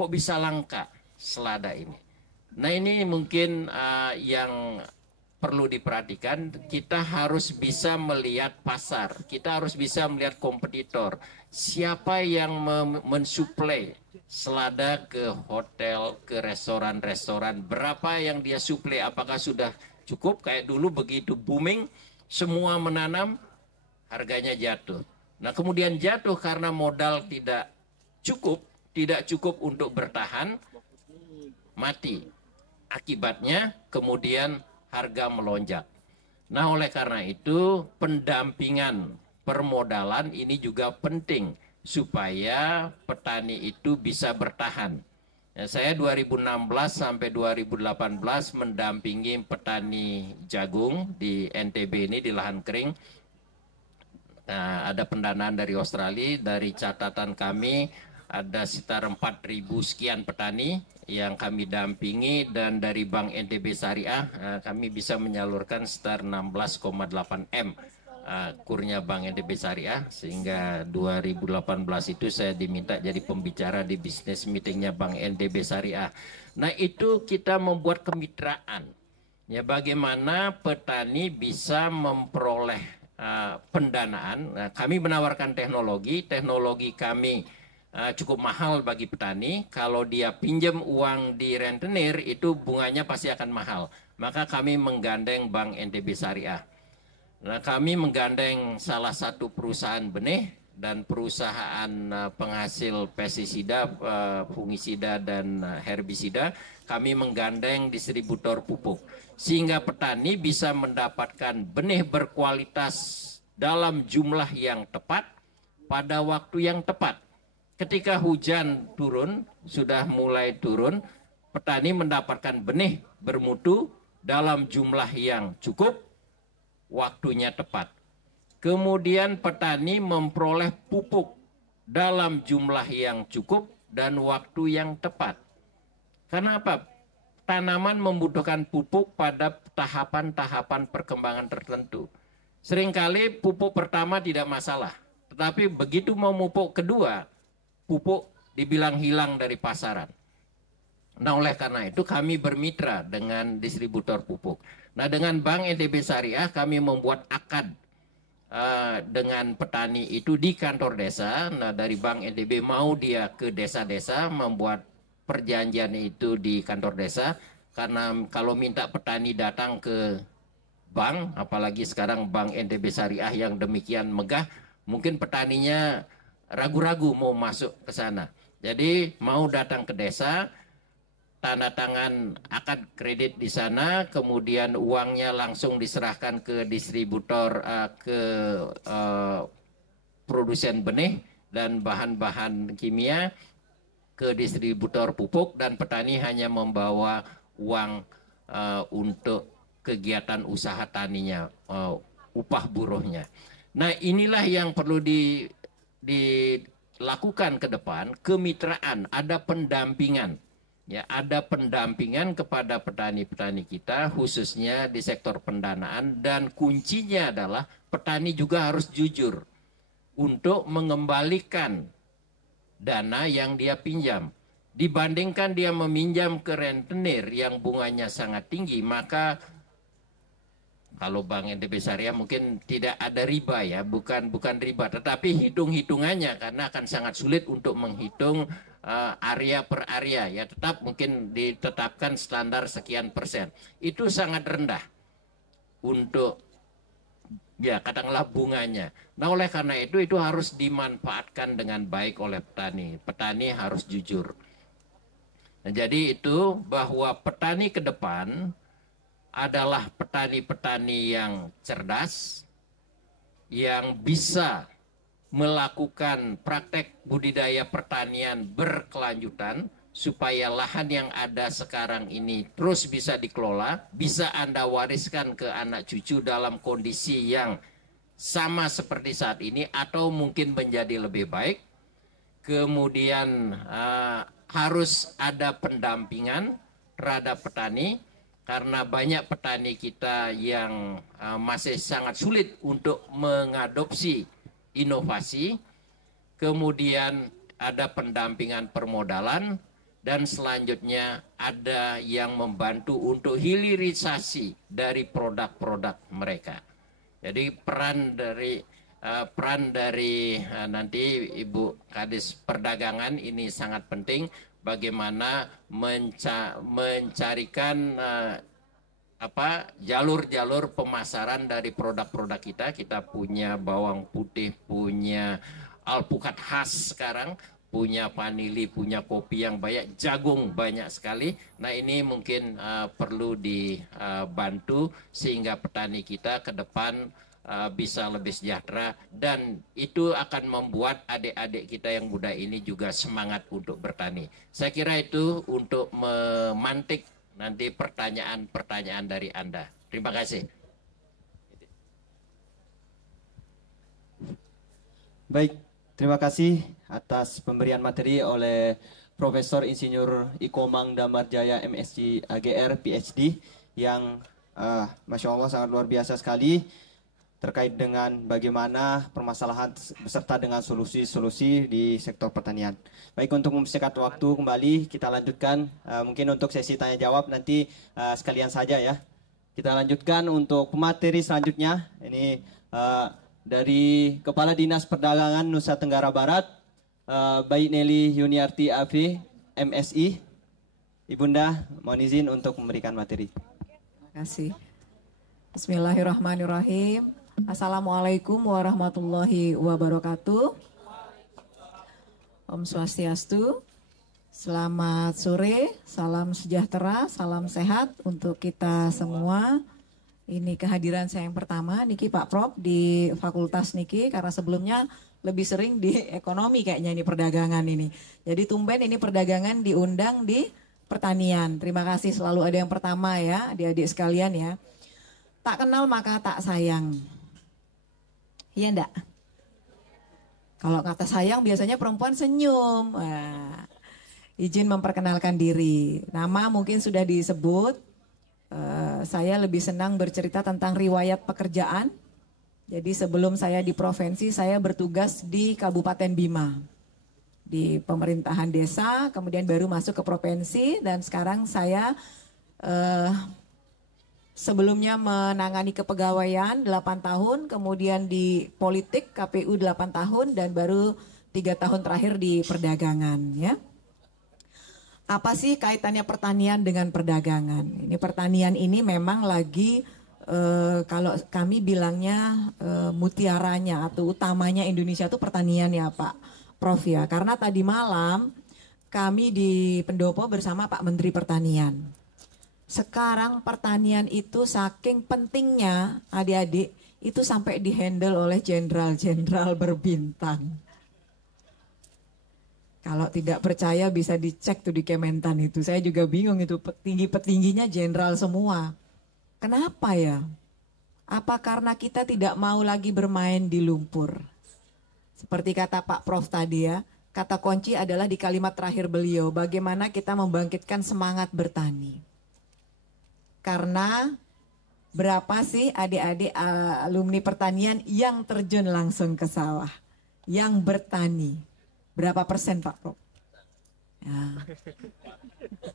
kok bisa langka selada ini. Nah ini mungkin yang perlu diperhatikan. Kita harus bisa melihat pasar, kita harus bisa melihat kompetitor. Siapa yang mensuplai selada ke hotel, ke restoran-restoran, berapa yang dia suplai, apakah sudah cukup? Kayak dulu begitu booming, semua menanam, harganya jatuh. Nah kemudian jatuh karena modal tidak cukup untuk bertahan, mati. Akibatnya kemudian harga melonjak. Nah oleh karena itu pendampingan permodalan ini juga penting supaya petani itu bisa bertahan. Ya, saya 2016 sampai 2018 mendampingi petani jagung di NTB ini di lahan kering. Nah, ada pendanaan dari Australia, dari catatan kami ada sekitar 4.000 sekian petani yang kami dampingi, dan dari Bank NTB Syariah kami bisa menyalurkan sekitar 16,8 M kurnya Bank NTB Syariah, sehingga 2018 itu saya diminta jadi pembicara di bisnis meetingnya Bank NTB Syariah. Nah itu kita membuat kemitraan, ya bagaimana petani bisa memperoleh pendanaan. Nah, kami menawarkan teknologi kami cukup mahal bagi petani. Kalau dia pinjam uang di rentenir itu bunganya pasti akan mahal. Maka kami menggandeng Bank NTB Syariah. Nah, kami menggandeng salah satu perusahaan benih dan perusahaan penghasil pestisida, fungisida dan herbisida. Kami menggandeng distributor pupuk sehingga petani bisa mendapatkan benih berkualitas dalam jumlah yang tepat pada waktu yang tepat. Ketika hujan turun, sudah mulai turun, petani mendapatkan benih bermutu dalam jumlah yang cukup, waktunya tepat. Kemudian petani memperoleh pupuk dalam jumlah yang cukup dan waktu yang tepat. Karena apa? Tanaman membutuhkan pupuk pada tahapan-tahapan perkembangan tertentu. Seringkali pupuk pertama tidak masalah, tetapi begitu mau pupuk kedua, pupuk dibilang hilang dari pasaran. Nah oleh karena itu kami bermitra dengan distributor pupuk. Nah dengan Bank NTB Syariah kami membuat akad dengan petani itu di kantor desa. Nah dari Bank NTB mau dia ke desa-desa membuat perjanjian itu di kantor desa. Karena kalau minta petani datang ke bank, apalagi sekarang Bank NTB Syariah yang demikian megah, mungkin petaninya ragu-ragu mau masuk ke sana. Jadi mau datang ke desa, tanda tangan akad kredit di sana, kemudian uangnya langsung diserahkan ke distributor, ke produsen benih dan bahan-bahan kimia, ke distributor pupuk, dan petani hanya membawa uang untuk kegiatan usaha taninya, upah buruhnya. Nah inilah yang perlu dilakukan ke depan, kemitraan, ada pendampingan. Ya, ada pendampingan kepada petani-petani kita, khususnya di sektor pendanaan, dan kuncinya adalah petani juga harus jujur untuk mengembalikan dana yang dia pinjam. Dibandingkan dia meminjam ke rentenir yang bunganya sangat tinggi, maka kalau Bank NTB Syariah mungkin tidak ada riba ya, bukan riba, tetapi hitung-hitungannya karena akan sangat sulit untuk menghitung area per area ya, tetap mungkin ditetapkan standar sekian persen. Itu sangat rendah untuk ya katakanlah bunganya. Nah oleh karena itu harus dimanfaatkan dengan baik oleh petani. Petani harus jujur. Nah, jadi itu bahwa petani ke depan adalah petani-petani yang cerdas, yang bisa melakukan praktek budidaya pertanian berkelanjutan, supaya lahan yang ada sekarang ini terus bisa dikelola, bisa Anda wariskan ke anak cucu dalam kondisi yang sama seperti saat ini, atau mungkin menjadi lebih baik. Kemudian harus ada pendampingan terhadap petani, karena banyak petani kita yang masih sangat sulit untuk mengadopsi inovasi. Kemudian ada pendampingan permodalan, dan selanjutnya ada yang membantu untuk hilirisasi dari produk-produk mereka. Jadi peran dari nanti Ibu Kadis Perdagangan ini sangat penting, bagaimana mencarikan jalur-jalur pemasaran dari produk-produk kita. Kita punya bawang putih, punya alpukat khas sekarang, punya vanili, punya kopi yang banyak, jagung banyak sekali. Nah ini mungkin perlu dibantu sehingga petani kita ke depan bisa lebih sejahtera, dan itu akan membuat adik-adik kita yang muda ini juga semangat untuk bertani. Saya kira itu untuk memantik nanti pertanyaan-pertanyaan dari Anda. Terima kasih. Baik, terima kasih atas pemberian materi oleh Profesor Insinyur Ikomang Damarjaya MSc AGR PhD yang Masya Allah sangat luar biasa sekali terkait dengan bagaimana permasalahan beserta dengan solusi-solusi di sektor pertanian. Baik, untuk mempersingkat waktu kembali kita lanjutkan, mungkin untuk sesi tanya jawab nanti sekalian saja ya. Kita lanjutkan untuk pemateri selanjutnya, ini dari Kepala Dinas Perdagangan Nusa Tenggara Barat, Baik Nelly Yuniarti AV, MSI. Ibunda, mohon izin untuk memberikan materi. Terima kasih. Bismillahirrahmanirrahim. Assalamualaikum warahmatullahi wabarakatuh. Om Swastiastu. Selamat sore, salam sejahtera, salam sehat untuk kita semua. Ini kehadiran saya yang pertama, niki Pak Prof di Fakultas niki, karena sebelumnya lebih sering di ekonomi kayaknya ini perdagangan ini. Jadi tumben ini perdagangan diundang di pertanian. Terima kasih, selalu ada yang pertama ya, adik-adik sekalian ya. Tak kenal maka tak sayang. Iya enggak? Kalau kata sayang biasanya perempuan senyum. Wah, izin memperkenalkan diri. Nama mungkin sudah disebut. Saya lebih senang bercerita tentang riwayat pekerjaan. Jadi sebelum saya di provinsi, saya bertugas di Kabupaten Bima. Di pemerintahan desa, kemudian baru masuk ke provinsi. Dan sekarang saya sebelumnya menangani kepegawaian 8 tahun, kemudian di politik KPU 8 tahun, dan baru 3 tahun terakhir di perdagangan ya. Apa sih kaitannya pertanian dengan perdagangan? Ini pertanian ini memang lagi kalau kami bilangnya mutiaranya atau utamanya Indonesia itu pertanian ya Pak Prof ya. Karena tadi malam kami di Pendopo bersama Pak Menteri Pertanian. Sekarang pertanian itu saking pentingnya adik-adik itu sampai dihandle oleh jenderal-jenderal berbintang. Kalau tidak percaya bisa dicek tuh di Kementan itu. Saya juga bingung itu petinggi-petingginya jenderal semua. Kenapa ya? Apa karena kita tidak mau lagi bermain di lumpur? Seperti kata Pak Prof tadi ya, kata kunci adalah di kalimat terakhir beliau, bagaimana kita membangkitkan semangat bertani. Karena berapa sih adik-adik alumni pertanian yang terjun langsung ke sawah, yang bertani? Berapa persen Pak Prof? Ya.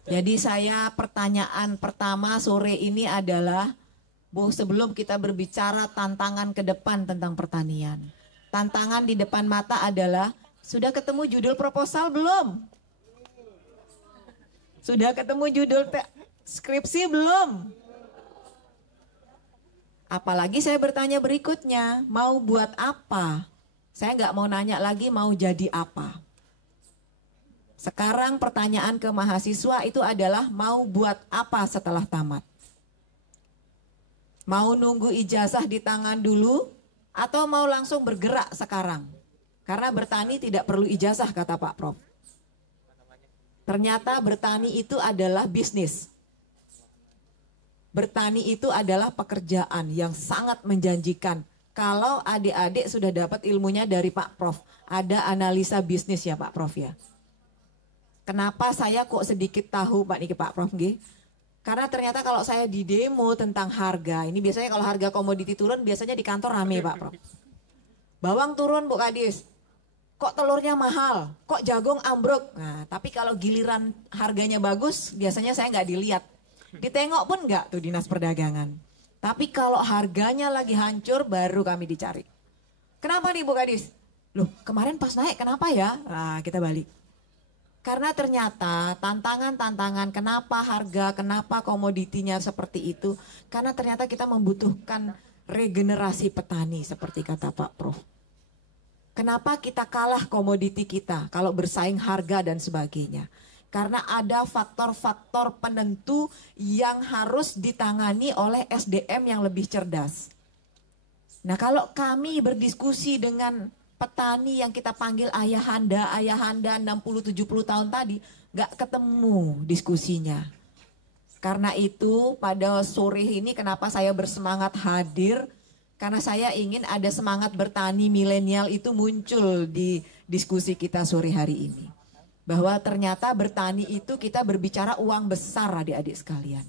Jadi saya pertanyaan pertama sore ini adalah, Bu, sebelum kita berbicara tantangan ke depan tentang pertanian. Tantangan di depan mata adalah, sudah ketemu judul proposal belum? Sudah ketemu judul skripsi belum? Apalagi saya bertanya berikutnya, mau buat apa? Saya nggak mau nanya lagi mau jadi apa. Sekarang pertanyaan ke mahasiswa itu adalah mau buat apa setelah tamat? Mau nunggu ijazah di tangan dulu atau mau langsung bergerak sekarang? Karena bertani tidak perlu ijazah kata Pak Prof. Ternyata bertani itu adalah bisnis. Bertani itu adalah pekerjaan yang sangat menjanjikan. Kalau adik-adik sudah dapat ilmunya dari Pak Prof, ada analisa bisnis ya Pak Prof ya. Kenapa saya kok sedikit tahu Pak Prof G? Karena ternyata kalau saya di demo tentang harga, ini biasanya kalau harga komoditi turun biasanya di kantor rame Pak Prof. Bawang turun Bu Kadis, kok telurnya mahal, kok jagung ambruk. Nah, tapi kalau giliran harganya bagus, biasanya saya nggak dilihat. Ditengok pun nggak tuh Dinas Perdagangan. Tapi kalau harganya lagi hancur, baru kami dicari. Kenapa nih Bu Kadis? Loh, kemarin pas naik kenapa ya? Nah, kita balik. Karena ternyata tantangan-tantangan kenapa harga, kenapa komoditinya seperti itu. Karena ternyata kita membutuhkan regenerasi petani seperti kata Pak Prof. Kenapa kita kalah komoditi kita kalau bersaing harga dan sebagainya? Karena ada faktor-faktor penentu yang harus ditangani oleh SDM yang lebih cerdas. Nah, kalau kami berdiskusi dengan petani yang kita panggil ayahanda 60-70 tahun tadi, gak ketemu diskusinya. Karena itu pada sore ini kenapa saya bersemangat hadir, karena saya ingin ada semangat bertani milenial itu muncul di diskusi kita sore hari ini. Bahwa ternyata bertani itu kita berbicara uang besar adik-adik sekalian.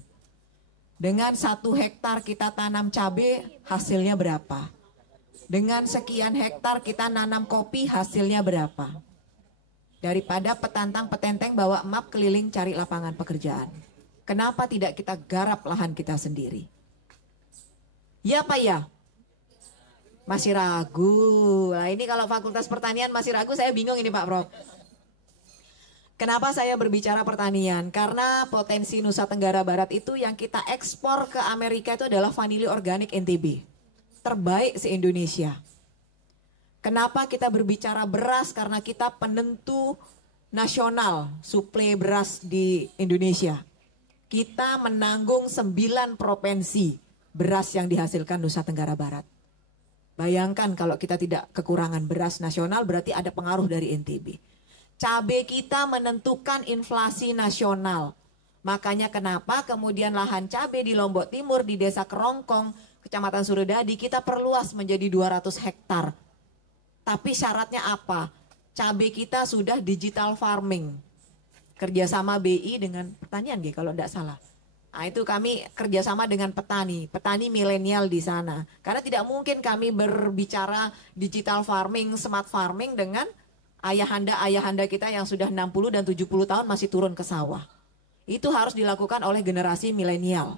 Dengan 1 hektar kita tanam cabai, hasilnya berapa? Dengan sekian hektar kita nanam kopi, hasilnya berapa? Daripada petantang-petenteng bawa map keliling cari lapangan pekerjaan. Kenapa tidak kita garap lahan kita sendiri? Ya Pak ya? Masih ragu. Nah ini kalau Fakultas Pertanian masih ragu, saya bingung ini Pak Prof. Kenapa saya berbicara pertanian? Karena potensi Nusa Tenggara Barat itu yang kita ekspor ke Amerika itu adalah vanili organik NTB. Terbaik se-Indonesia. Kenapa kita berbicara beras? Karena kita penentu nasional suplai beras di Indonesia. Kita menanggung 9 provinsi beras yang dihasilkan Nusa Tenggara Barat. Bayangkan kalau kita tidak kekurangan beras nasional, berarti ada pengaruh dari NTB. Cabai kita menentukan inflasi nasional. Makanya kenapa kemudian lahan cabai di Lombok Timur, di Desa Kerongkong, Kecamatan Surodadi, kita perluas menjadi 200 hektar. Tapi syaratnya apa? Cabai kita sudah digital farming. Kerjasama BI dengan pertanian, kalau tidak salah. Nah, itu kami kerjasama dengan petani milenial di sana. Karena tidak mungkin kami berbicara digital farming, smart farming dengan ayahanda kita yang sudah 60 dan 70 tahun masih turun ke sawah. Itu harus dilakukan oleh generasi milenial.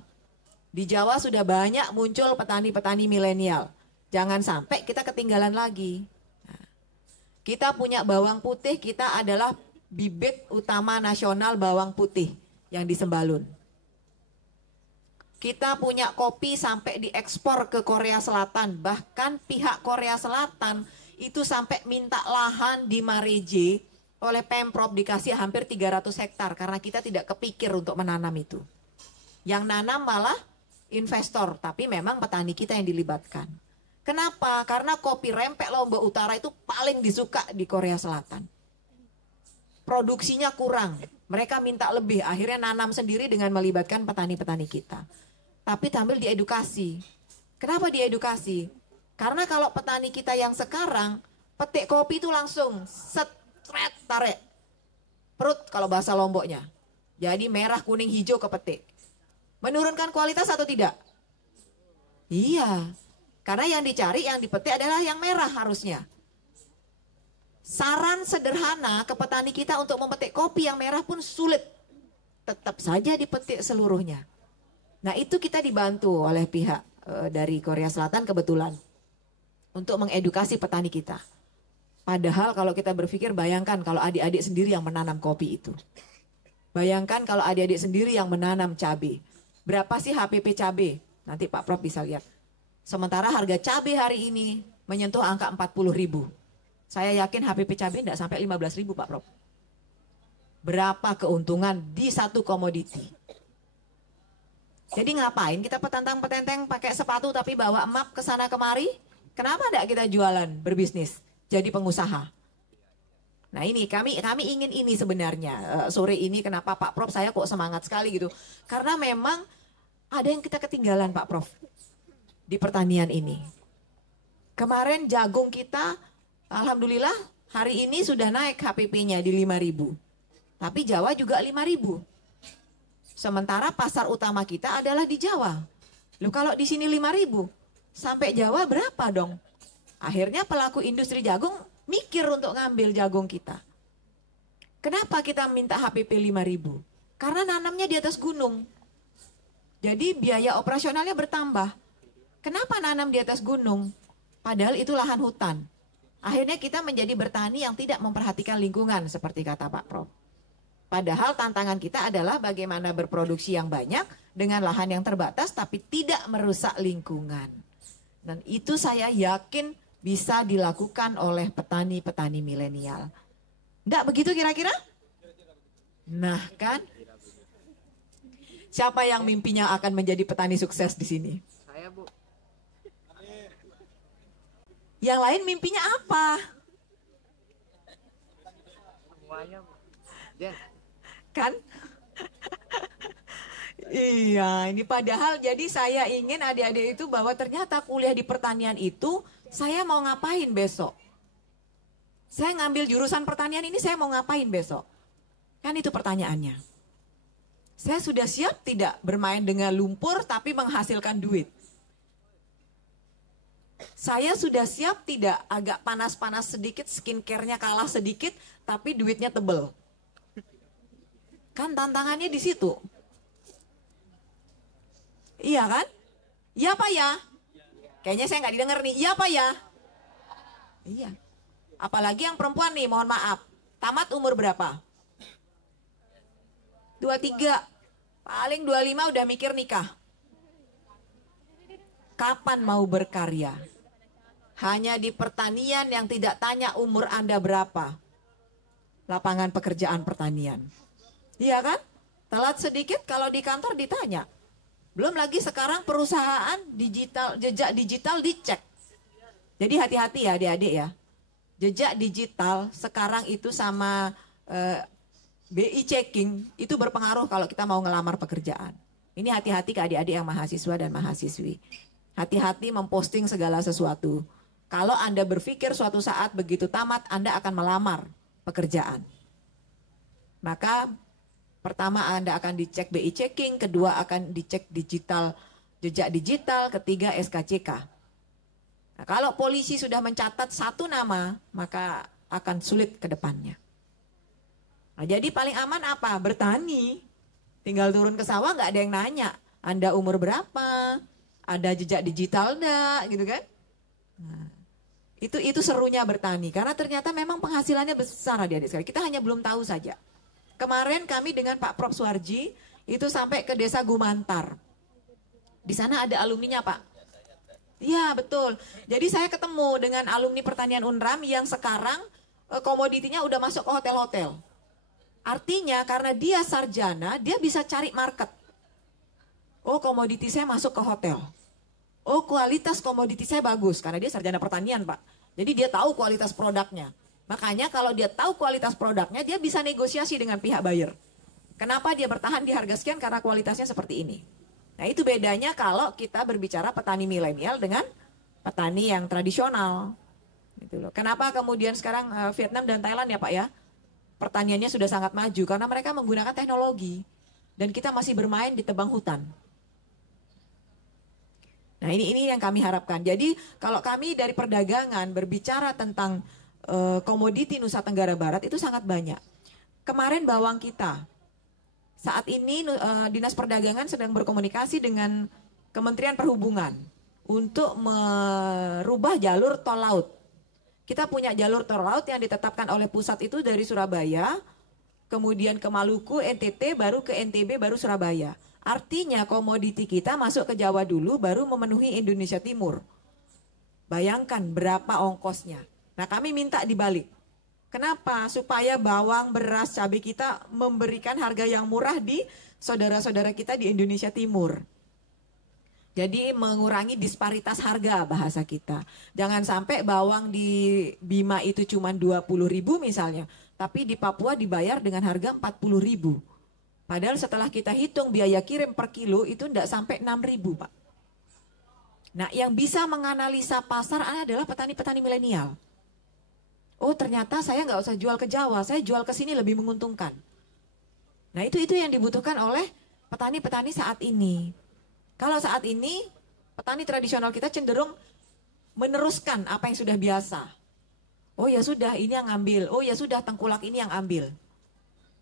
Di Jawa sudah banyak muncul petani-petani milenial. Jangan sampai kita ketinggalan lagi. Nah, kita punya bawang putih, kita adalah bibit utama nasional bawang putih yang di Sembalun. Kita punya kopi sampai diekspor ke Korea Selatan. Bahkan pihak Korea Selatan itu sampai minta lahan di Mareje oleh Pemprov, dikasih hampir 300 hektar. Karena kita tidak kepikir untuk menanam itu. Yang nanam malah investor, tapi memang petani kita yang dilibatkan. Kenapa? Karena kopi rempek Lombok Utara itu paling disuka di Korea Selatan. Produksinya kurang. Mereka minta lebih. Akhirnya nanam sendiri dengan melibatkan petani-petani kita. Tapi tampil diedukasi. Kenapa diedukasi? Karena kalau petani kita yang sekarang, petik kopi itu langsung setret tarik. Perut kalau bahasa Lomboknya. Jadi merah, kuning, hijau kepetik. Menurunkan kualitas atau tidak? Iya. Karena yang dicari, yang dipetik adalah yang merah harusnya. Saran sederhana ke petani kita untuk memetik kopi yang merah pun sulit. Tetap saja dipetik seluruhnya. Nah itu kita dibantu oleh pihak dari Korea Selatan kebetulan. Untuk mengedukasi petani kita. Padahal kalau kita berpikir, bayangkan kalau adik-adik sendiri yang menanam kopi itu. Bayangkan kalau adik-adik sendiri yang menanam cabai. Berapa sih HPP cabai? Nanti Pak Prof bisa lihat. Sementara harga cabai hari ini menyentuh angka 40.000. Saya yakin HPP cabai tidak sampai 15.000 Pak Prof. Berapa keuntungan di satu komoditi? Jadi ngapain kita petantang-petenteng pakai sepatu tapi bawa map ke sana kemari? Kenapa tidak kita jualan, berbisnis, jadi pengusaha? Nah ini kami ingin ini sebenarnya. Sore ini kenapa Pak Prof saya kok semangat sekali gitu? Karena memang ada yang kita ketinggalan Pak Prof di pertanian ini. Kemarin jagung kita alhamdulillah hari ini sudah naik HPP-nya di 5.000. Tapi Jawa juga 5.000. Sementara pasar utama kita adalah di Jawa. Loh kalau di sini 5.000, sampai Jawa berapa dong? Akhirnya pelaku industri jagung mikir untuk ngambil jagung kita. Kenapa kita minta HPP 5.000? Karena nanamnya di atas gunung. Jadi biaya operasionalnya bertambah. Kenapa nanam di atas gunung? Padahal itu lahan hutan. Akhirnya kita menjadi bertani yang tidak memperhatikan lingkungan seperti kata Pak Prof. Padahal tantangan kita adalah bagaimana berproduksi yang banyak dengan lahan yang terbatas tapi tidak merusak lingkungan. Dan itu saya yakin bisa dilakukan oleh petani-petani milenial. Enggak begitu kira-kira? Nah kan? Siapa yang mimpinya akan menjadi petani sukses di sini? Saya, Bu. Yang lain mimpinya apa? Semuanya, Bu. Ya. Kan? Iya, ini padahal jadi saya ingin adik-adik itu bahwa ternyata kuliah di pertanian itu saya mau ngapain besok? Saya ngambil jurusan pertanian ini saya mau ngapain besok? Kan itu pertanyaannya. Saya sudah siap tidak bermain dengan lumpur tapi menghasilkan duit? Saya sudah siap tidak agak panas-panas sedikit, skincare-nya kalah sedikit tapi duitnya tebel? Kan tantangannya di situ. Iya kan? Iya Pak ya? Kayaknya saya nggak didengar nih. Iya Pak ya? Iya. Apalagi yang perempuan nih, mohon maaf. Tamat umur berapa? 23. Paling 25 udah mikir nikah. Kapan mau berkarya? Hanya di pertanian yang tidak tanya umur Anda berapa. Lapangan pekerjaan pertanian. Iya kan? Telat sedikit kalau di kantor ditanya. Belum lagi sekarang perusahaan digital, jejak digital dicek. Jadi hati-hati ya adik-adik ya. Jejak digital sekarang itu sama BI checking itu berpengaruh kalau kita mau ngelamar pekerjaan. Ini hati-hati ke adik-adik yang mahasiswa dan mahasiswi. Hati-hati memposting segala sesuatu. Kalau Anda berpikir suatu saat begitu tamat Anda akan melamar pekerjaan. Maka pertama Anda akan dicek BI checking, kedua akan dicek digital, jejak digital, ketiga SKCK. Nah, kalau polisi sudah mencatat satu nama, maka akan sulit ke depannya. Nah, jadi paling aman apa? Bertani. Tinggal turun ke sawah nggak ada yang nanya. Anda umur berapa? Ada jejak digital enggak? Gitu kan? Nah, itu serunya bertani. Karena ternyata memang penghasilannya besar adik-adik sekali. Kita hanya belum tahu saja. Kemarin kami dengan Pak Prof Suarji itu sampai ke desa Gumantar. Di sana ada alumninya Pak. Iya betul. Jadi saya ketemu dengan alumni pertanian UNRAM yang sekarang komoditinya udah masuk ke hotel-hotel. Artinya karena dia sarjana, dia bisa cari market. Oh komoditi saya masuk ke hotel. Oh kualitas komoditi saya bagus karena dia sarjana pertanian Pak. Jadi dia tahu kualitas produknya. Makanya kalau dia tahu kualitas produknya, dia bisa negosiasi dengan pihak buyer. Kenapa dia bertahan di harga sekian? Karena kualitasnya seperti ini. Nah itu bedanya kalau kita berbicara petani milenial dengan petani yang tradisional. Gitu loh. Kenapa kemudian sekarang Vietnam dan Thailand ya Pak ya, pertaniannya sudah sangat maju karena mereka menggunakan teknologi. Dan kita masih bermain di tebang hutan. Nah ini yang kami harapkan. Jadi kalau kami dari perdagangan berbicara tentang komoditi Nusa Tenggara Barat itu sangat banyak. Kemarin bawang kita, saat ini Dinas Perdagangan sedang berkomunikasi dengan Kementerian Perhubungan untuk merubah jalur tol laut. Kita punya jalur tol laut yang ditetapkan oleh pusat itu dari Surabaya, kemudian ke Maluku, NTT, baru ke NTB, baru Surabaya. Artinya komoditi kita masuk ke Jawa dulu, baru memenuhi Indonesia Timur. Bayangkan berapa ongkosnya. Nah kami minta dibalik. Kenapa? Supaya bawang, beras, cabai kita memberikan harga yang murah di saudara-saudara kita di Indonesia Timur. Jadi mengurangi disparitas harga bahasa kita. Jangan sampai bawang di Bima itu cuma 20.000 misalnya. Tapi di Papua dibayar dengan harga 40.000. Padahal setelah kita hitung biaya kirim per kilo itu tidak sampai 6.000 Pak. Nah yang bisa menganalisa pasar adalah petani-petani milenial. Oh ternyata saya nggak usah jual ke Jawa, saya jual ke sini lebih menguntungkan. Nah itu yang dibutuhkan oleh petani-petani saat ini. Kalau saat ini petani tradisional kita cenderung meneruskan apa yang sudah biasa. Oh ya sudah, ini yang ambil. Oh ya sudah, tengkulak ini yang ambil.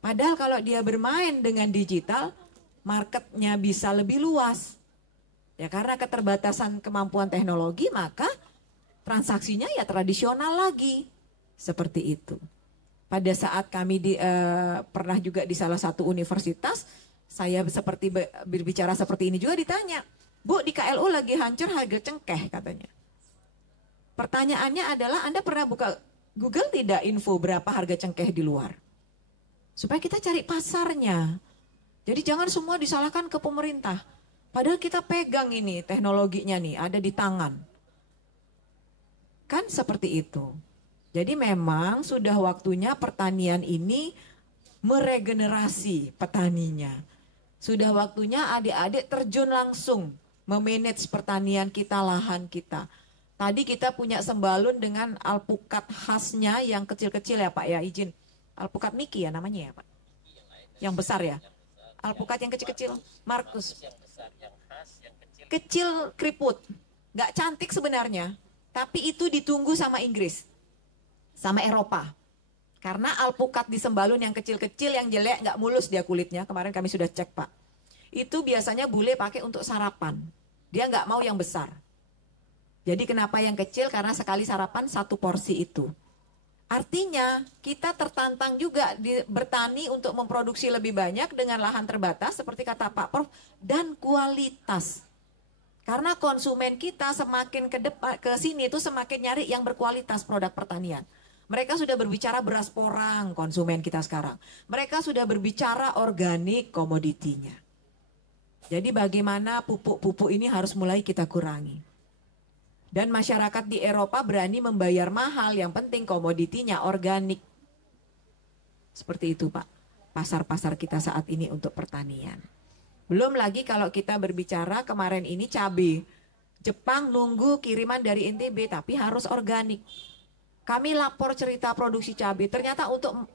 Padahal kalau dia bermain dengan digital, marketnya bisa lebih luas. Ya karena keterbatasan kemampuan teknologi, maka transaksinya ya tradisional lagi. Seperti itu. Pada saat kami pernah juga di salah satu universitas, saya seperti berbicara seperti ini juga ditanya, Bu, di KLU lagi hancur harga cengkeh katanya. Pertanyaannya adalah, Anda pernah buka Google tidak info berapa harga cengkeh di luar? Supaya kita cari pasarnya. Jadi jangan semua disalahkan ke pemerintah. Padahal kita pegang ini teknologinya nih, ada di tangan. Kan seperti itu. Jadi memang sudah waktunya pertanian ini meregenerasi petaninya. Sudah waktunya adik-adik terjun langsung memanage pertanian kita, lahan kita. Tadi kita punya sembalun dengan alpukat khasnya yang kecil-kecil ya Pak ya, izin. Alpukat Miki ya namanya ya Pak? Yang besar ya? Alpukat yang kecil-kecil, Markus. Kecil keriput, nggak cantik sebenarnya. Tapi itu ditunggu sama Inggris, sama Eropa. Karena alpukat di sembalun yang kecil-kecil, yang jelek, nggak mulus dia kulitnya. Kemarin kami sudah cek Pak. Itu biasanya bule pakai untuk sarapan. Dia nggak mau yang besar. Jadi kenapa yang kecil? Karena sekali sarapan satu porsi itu. Artinya kita tertantang juga bertani untuk memproduksi lebih banyak dengan lahan terbatas seperti kata Pak Prof, dan kualitas. Karena konsumen kita semakin ke sini itu semakin nyari yang berkualitas produk pertanian. Mereka sudah berbicara beras porang konsumen kita sekarang. Mereka sudah berbicara organik komoditinya. Jadi bagaimana pupuk-pupuk ini harus mulai kita kurangi. Dan masyarakat di Eropa berani membayar mahal, yang penting komoditinya organik. Seperti itu Pak, pasar-pasar kita saat ini untuk pertanian. Belum lagi kalau kita berbicara kemarin ini cabai. Jepang nunggu kiriman dari NTB tapi harus organik. Kami lapor cerita produksi cabai, ternyata untuk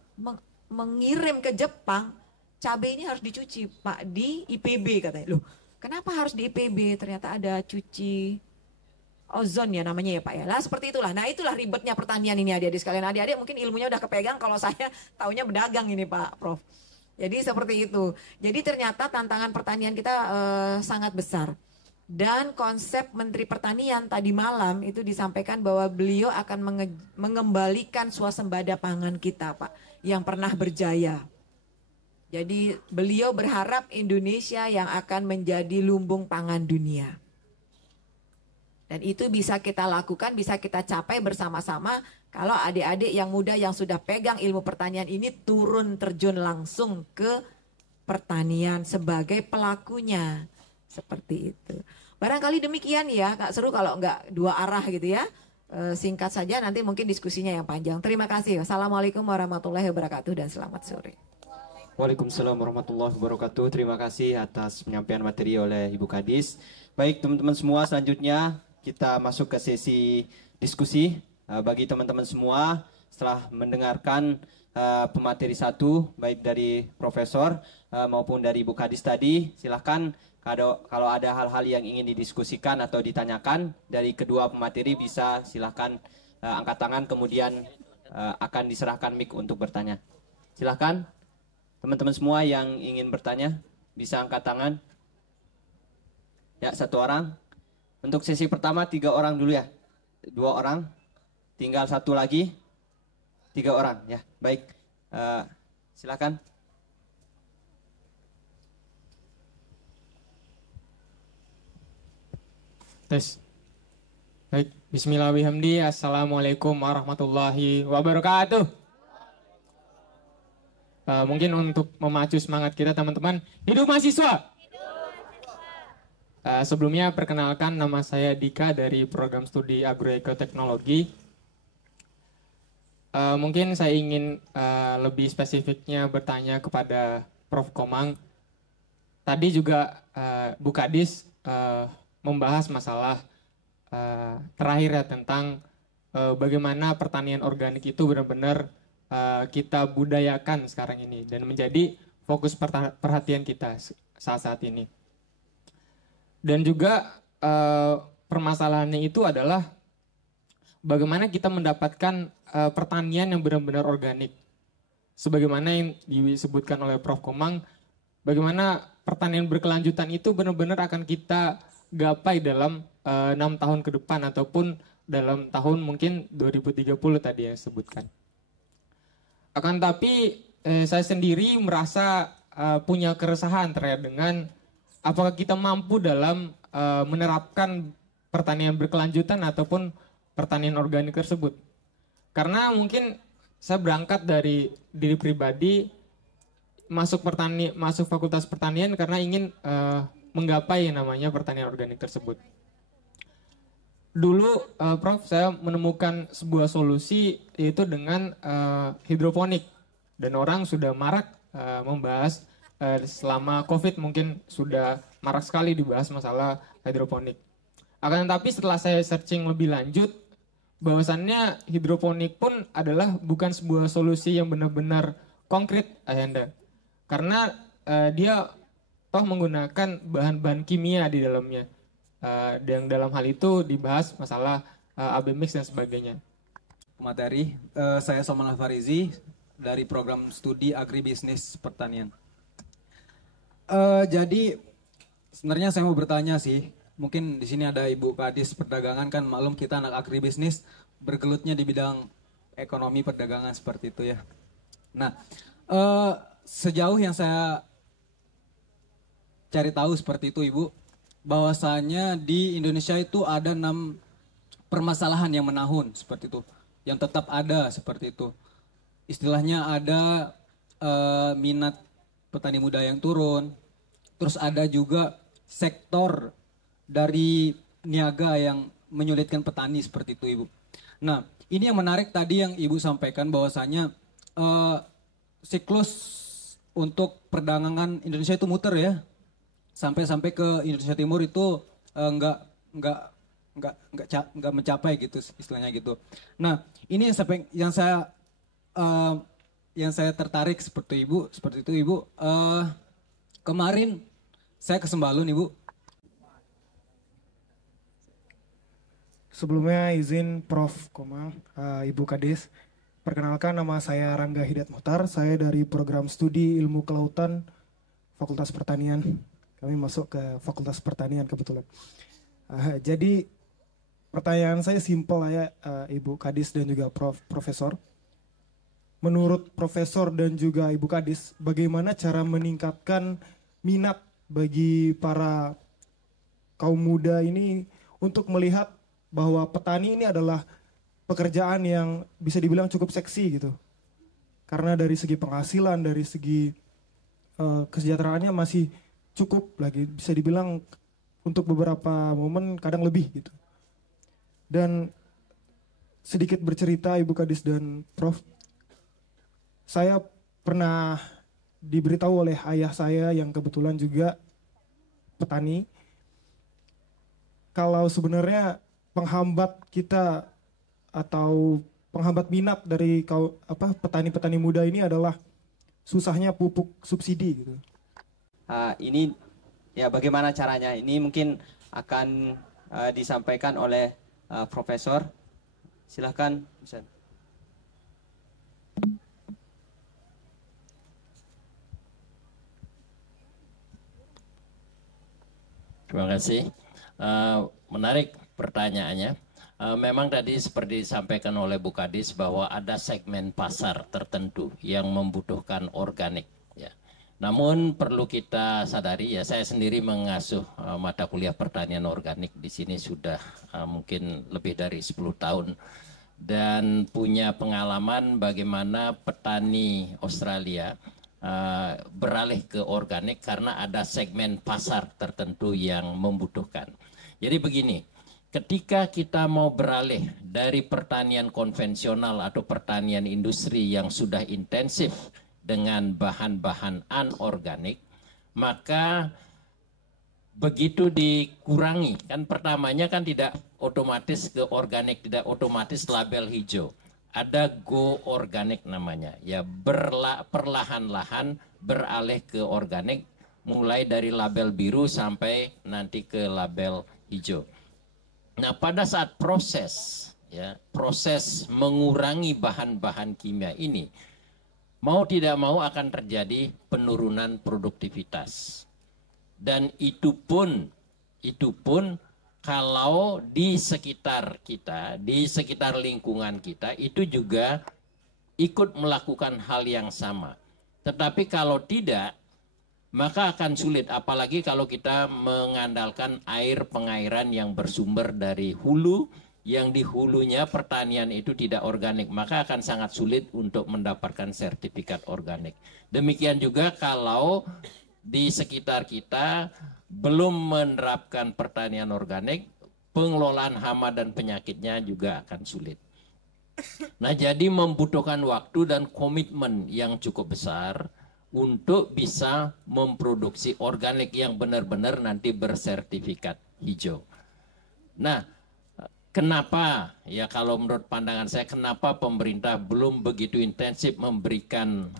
mengirim ke Jepang, cabai ini harus dicuci Pak di IPB katanya. Loh, kenapa harus di IPB? Ternyata ada cuci ozon ya namanya ya Pak ya. Lah seperti itulah. Nah itulah ribetnya pertanian ini adik-adik sekalian. Adik-adik mungkin ilmunya udah kepegang, kalau saya taunya berdagang ini Pak Prof. Jadi seperti itu. Jadi ternyata tantangan pertanian kita sangat besar. Dan konsep Menteri Pertanian tadi malam itu disampaikan bahwa beliau akan mengembalikan swasembada pangan kita Pak, yang pernah berjaya. Jadi beliau berharap Indonesia yang akan menjadi lumbung pangan dunia. Dan itu bisa kita lakukan, bisa kita capai bersama-sama kalau adik-adik yang muda yang sudah pegang ilmu pertanian ini turun terjun langsung ke pertanian sebagai pelakunya. Seperti itu. Barangkali demikian ya, Kak, seru kalau enggak dua arah gitu ya. Singkat saja, nanti mungkin diskusinya yang panjang. Terima kasih. Assalamualaikum warahmatullahi wabarakatuh dan selamat sore. Waalaikumsalam warahmatullahi wabarakatuh. Terima kasih atas penyampaian materi oleh Ibu Kadis. Baik teman-teman semua, selanjutnya kita masuk ke sesi diskusi. Bagi teman-teman semua, setelah mendengarkan pemateri satu, baik dari Profesor maupun dari Ibu Kadis tadi, silahkan kalau ada hal-hal yang ingin didiskusikan atau ditanyakan dari kedua pemateri, bisa silahkan angkat tangan, kemudian akan diserahkan mic untuk bertanya. Silahkan teman-teman semua yang ingin bertanya, bisa angkat tangan. Ya, satu orang. Untuk sesi pertama 3 orang dulu ya. 2 orang. Tinggal 1 lagi. 3 orang ya. Baik. Silakan. Tes. Baik. Bismillahirrahmanirrahim. Assalamualaikum warahmatullahi wabarakatuh. Mungkin untuk memacu semangat kita teman-teman. Hidup mahasiswa. Sebelumnya perkenalkan, nama saya Dika dari program studi agroekoteknologi. Mungkin saya ingin lebih spesifiknya bertanya kepada Prof. Komang. Tadi juga Bu Kadis membahas masalah terakhir ya, tentang bagaimana pertanian organik itu benar-benar kita budayakan sekarang ini dan menjadi fokus perhatian kita saat ini. Dan juga permasalahannya itu adalah bagaimana kita mendapatkan pertanian yang benar-benar organik. Sebagaimana yang disebutkan oleh Prof. Komang, bagaimana pertanian berkelanjutan itu benar-benar akan kita gapai dalam 6 tahun ke depan ataupun dalam tahun mungkin 2030 tadi yang disebutkan. Akan tapi saya sendiri merasa punya keresahan terkait dengan apakah kita mampu dalam menerapkan pertanian berkelanjutan ataupun pertanian organik tersebut. Karena mungkin saya berangkat dari diri pribadi masuk fakultas pertanian karena ingin menggapai yang namanya pertanian organik tersebut. Dulu Prof, saya menemukan sebuah solusi yaitu dengan hidroponik, dan orang sudah marak membahas selama COVID mungkin sudah marak sekali dibahas masalah hidroponik. Akan tetapi setelah saya searching lebih lanjut, bahwasannya hidroponik pun adalah bukan sebuah solusi yang benar-benar konkret, Ayanda. Karena dia toh menggunakan bahan-bahan kimia di dalamnya. Dan dalam hal itu dibahas masalah AB mix dan sebagainya. Materi, saya Soman Al-Farizi dari program studi agribisnis pertanian. Jadi sebenarnya saya mau bertanya sih, mungkin di sini ada Ibu Kadis Perdagangan, kan maklum kita anak agribisnis bergelutnya di bidang ekonomi perdagangan seperti itu ya. Nah, sejauh yang saya cari tahu seperti itu Ibu, bahwasanya di Indonesia itu ada 6 permasalahan yang menahun seperti itu, yang tetap ada seperti itu. Istilahnya ada minat petani muda yang turun, terus ada juga sektor dari niaga yang menyulitkan petani seperti itu Ibu. Nah, ini yang menarik tadi yang Ibu sampaikan bahwasanya siklus untuk perdagangan Indonesia itu muter ya. Sampai ke Indonesia Timur itu nggak mencapai gitu istilahnya gitu. Nah, ini yang saya tertarik seperti itu Ibu. Kemarin saya ke Sembalun Ibu. Sebelumnya izin Prof. Komang, Ibu Kadis. Perkenalkan, nama saya Rangga Hidayat Muhtar. Saya dari program studi Ilmu Kelautan Fakultas Pertanian. Kami masuk ke Fakultas Pertanian kebetulan. Jadi pertanyaan saya simpel ya, Ibu Kadis dan juga Profesor. Menurut Profesor dan juga Ibu Kadis, bagaimana cara meningkatkan minat bagi para kaum muda ini untuk melihat bahwa petani ini adalah pekerjaan yang bisa dibilang cukup seksi gitu. Karena dari segi penghasilan, dari segi kesejahteraannya masih cukup lagi, bisa dibilang untuk beberapa momen kadang lebih gitu. Dan sedikit bercerita Ibu Kadis dan Prof, saya pernah diberitahu oleh ayah saya yang kebetulan juga petani, kalau sebenarnya penghambat kita atau penghambat minat dari petani-petani muda ini adalah susahnya pupuk subsidi gitu. Ini ya bagaimana caranya? Ini mungkin akan disampaikan oleh Profesor. Silahkan. Terima kasih. Menarik pertanyaannya. Memang tadi seperti disampaikan oleh Bu Kadis bahwa ada segmen pasar tertentu yang membutuhkan organik. Ya. Namun perlu kita sadari, ya saya sendiri mengasuh mata kuliah pertanian organik di sini sudah mungkin lebih dari 10 tahun. Dan punya pengalaman bagaimana petani Australia beralih ke organik karena ada segmen pasar tertentu yang membutuhkan. Jadi begini, ketika kita mau beralih dari pertanian konvensional atau pertanian industri yang sudah intensif dengan bahan-bahan anorganik, maka begitu dikurangi, kan pertamanya kan tidak otomatis ke organik, tidak otomatis label hijau. Ada go organik namanya, ya perlahan-lahan beralih ke organik, mulai dari label biru sampai nanti ke label hijau. Nah, pada saat proses ya, proses mengurangi bahan-bahan kimia ini, mau tidak mau akan terjadi penurunan produktivitas. Dan itu pun kalau di sekitar kita, di sekitar lingkungan kita itu juga ikut melakukan hal yang sama. Tetapi kalau tidak, maka akan sulit, apalagi kalau kita mengandalkan air pengairan yang bersumber dari hulu, yang di hulunya pertanian itu tidak organik, maka akan sangat sulit untuk mendapatkan sertifikat organik. Demikian juga kalau di sekitar kita belum menerapkan pertanian organik, pengelolaan hama dan penyakitnya juga akan sulit. Nah, jadi membutuhkan waktu dan komitmen yang cukup besar untuk bisa memproduksi organik yang benar-benar nanti bersertifikat hijau. Nah, kenapa ya, kalau menurut pandangan saya, kenapa pemerintah belum begitu intensif memberikan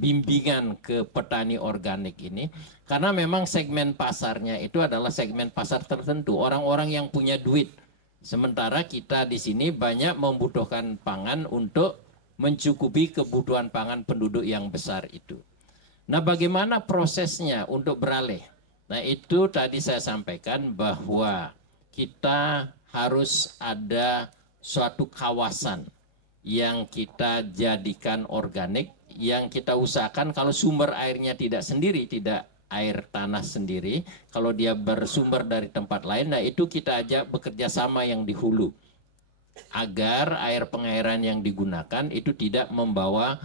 bimbingan ke petani organik ini? Karena memang segmen pasarnya itu adalah segmen pasar tertentu, orang-orang yang punya duit. Sementara kita di sini banyak membutuhkan pangan untuk mencukupi kebutuhan pangan penduduk yang besar itu. Nah, bagaimana prosesnya untuk beralih? Nah, itu tadi saya sampaikan bahwa kita harus ada suatu kawasan yang kita jadikan organik, yang kita usahakan kalau sumber airnya tidak sendiri, tidak air tanah sendiri, kalau dia bersumber dari tempat lain, nah itu kita ajak bekerja sama yang di hulu, agar air pengairan yang digunakan itu tidak membawa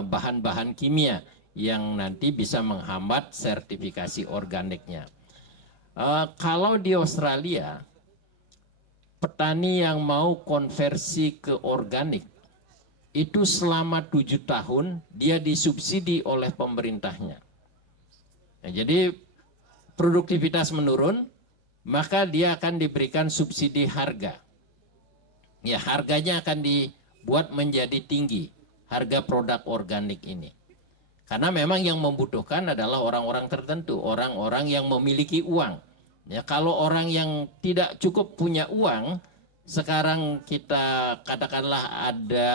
bahan-bahan kimia yang nanti bisa menghambat sertifikasi organiknya. Kalau di Australia, petani yang mau konversi ke organik, itu selama 7 tahun dia disubsidi oleh pemerintahnya. Nah, jadi produktivitas menurun, maka dia akan diberikan subsidi harga. Ya, harganya akan dibuat menjadi tinggi, harga produk organik ini. Karena memang yang membutuhkan adalah orang-orang tertentu, orang-orang yang memiliki uang. Ya, kalau orang yang tidak cukup punya uang, sekarang kita katakanlah ada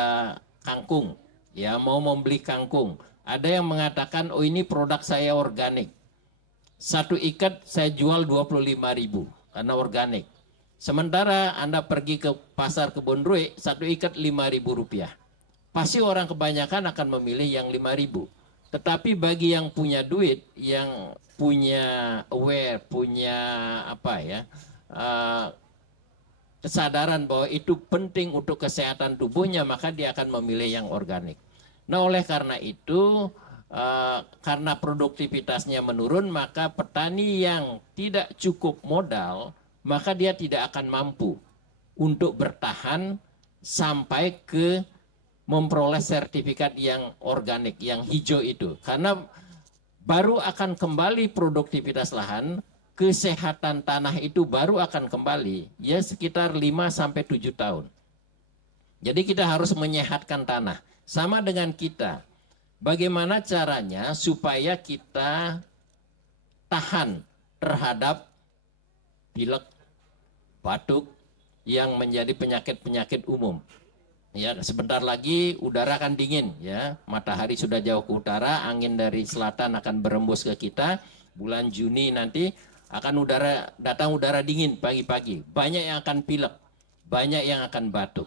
kangkung, ya mau membeli kangkung. Ada yang mengatakan, oh ini produk saya organik. 1 ikat saya jual 25.000 karena organik. Sementara Anda pergi ke pasar Kebonrue, 1 ikat Rp5.000. Pasti orang kebanyakan akan memilih yang 5.000. Tetapi bagi yang punya duit, yang punya aware, punya kesadaran bahwa itu penting untuk kesehatan tubuhnya, maka dia akan memilih yang organik. Nah, oleh karena itu, karena produktivitasnya menurun, maka petani yang tidak cukup modal, maka dia tidak akan mampu untuk bertahan sampai ke memperoleh sertifikat yang organik, yang hijau itu. Karena baru akan kembali produktivitas lahan, kesehatan tanah itu baru akan kembali, ya sekitar 5-7 tahun. Jadi kita harus menyehatkan tanah. Sama dengan kita, bagaimana caranya supaya kita tahan terhadap pilek, batuk, yang menjadi penyakit-penyakit umum. Ya, sebentar lagi udara akan dingin, ya. Matahari sudah jauh ke utara, angin dari selatan akan berembus ke kita. Bulan Juni nanti akan datang udara dingin pagi-pagi. Banyak yang akan pilek, banyak yang akan batuk.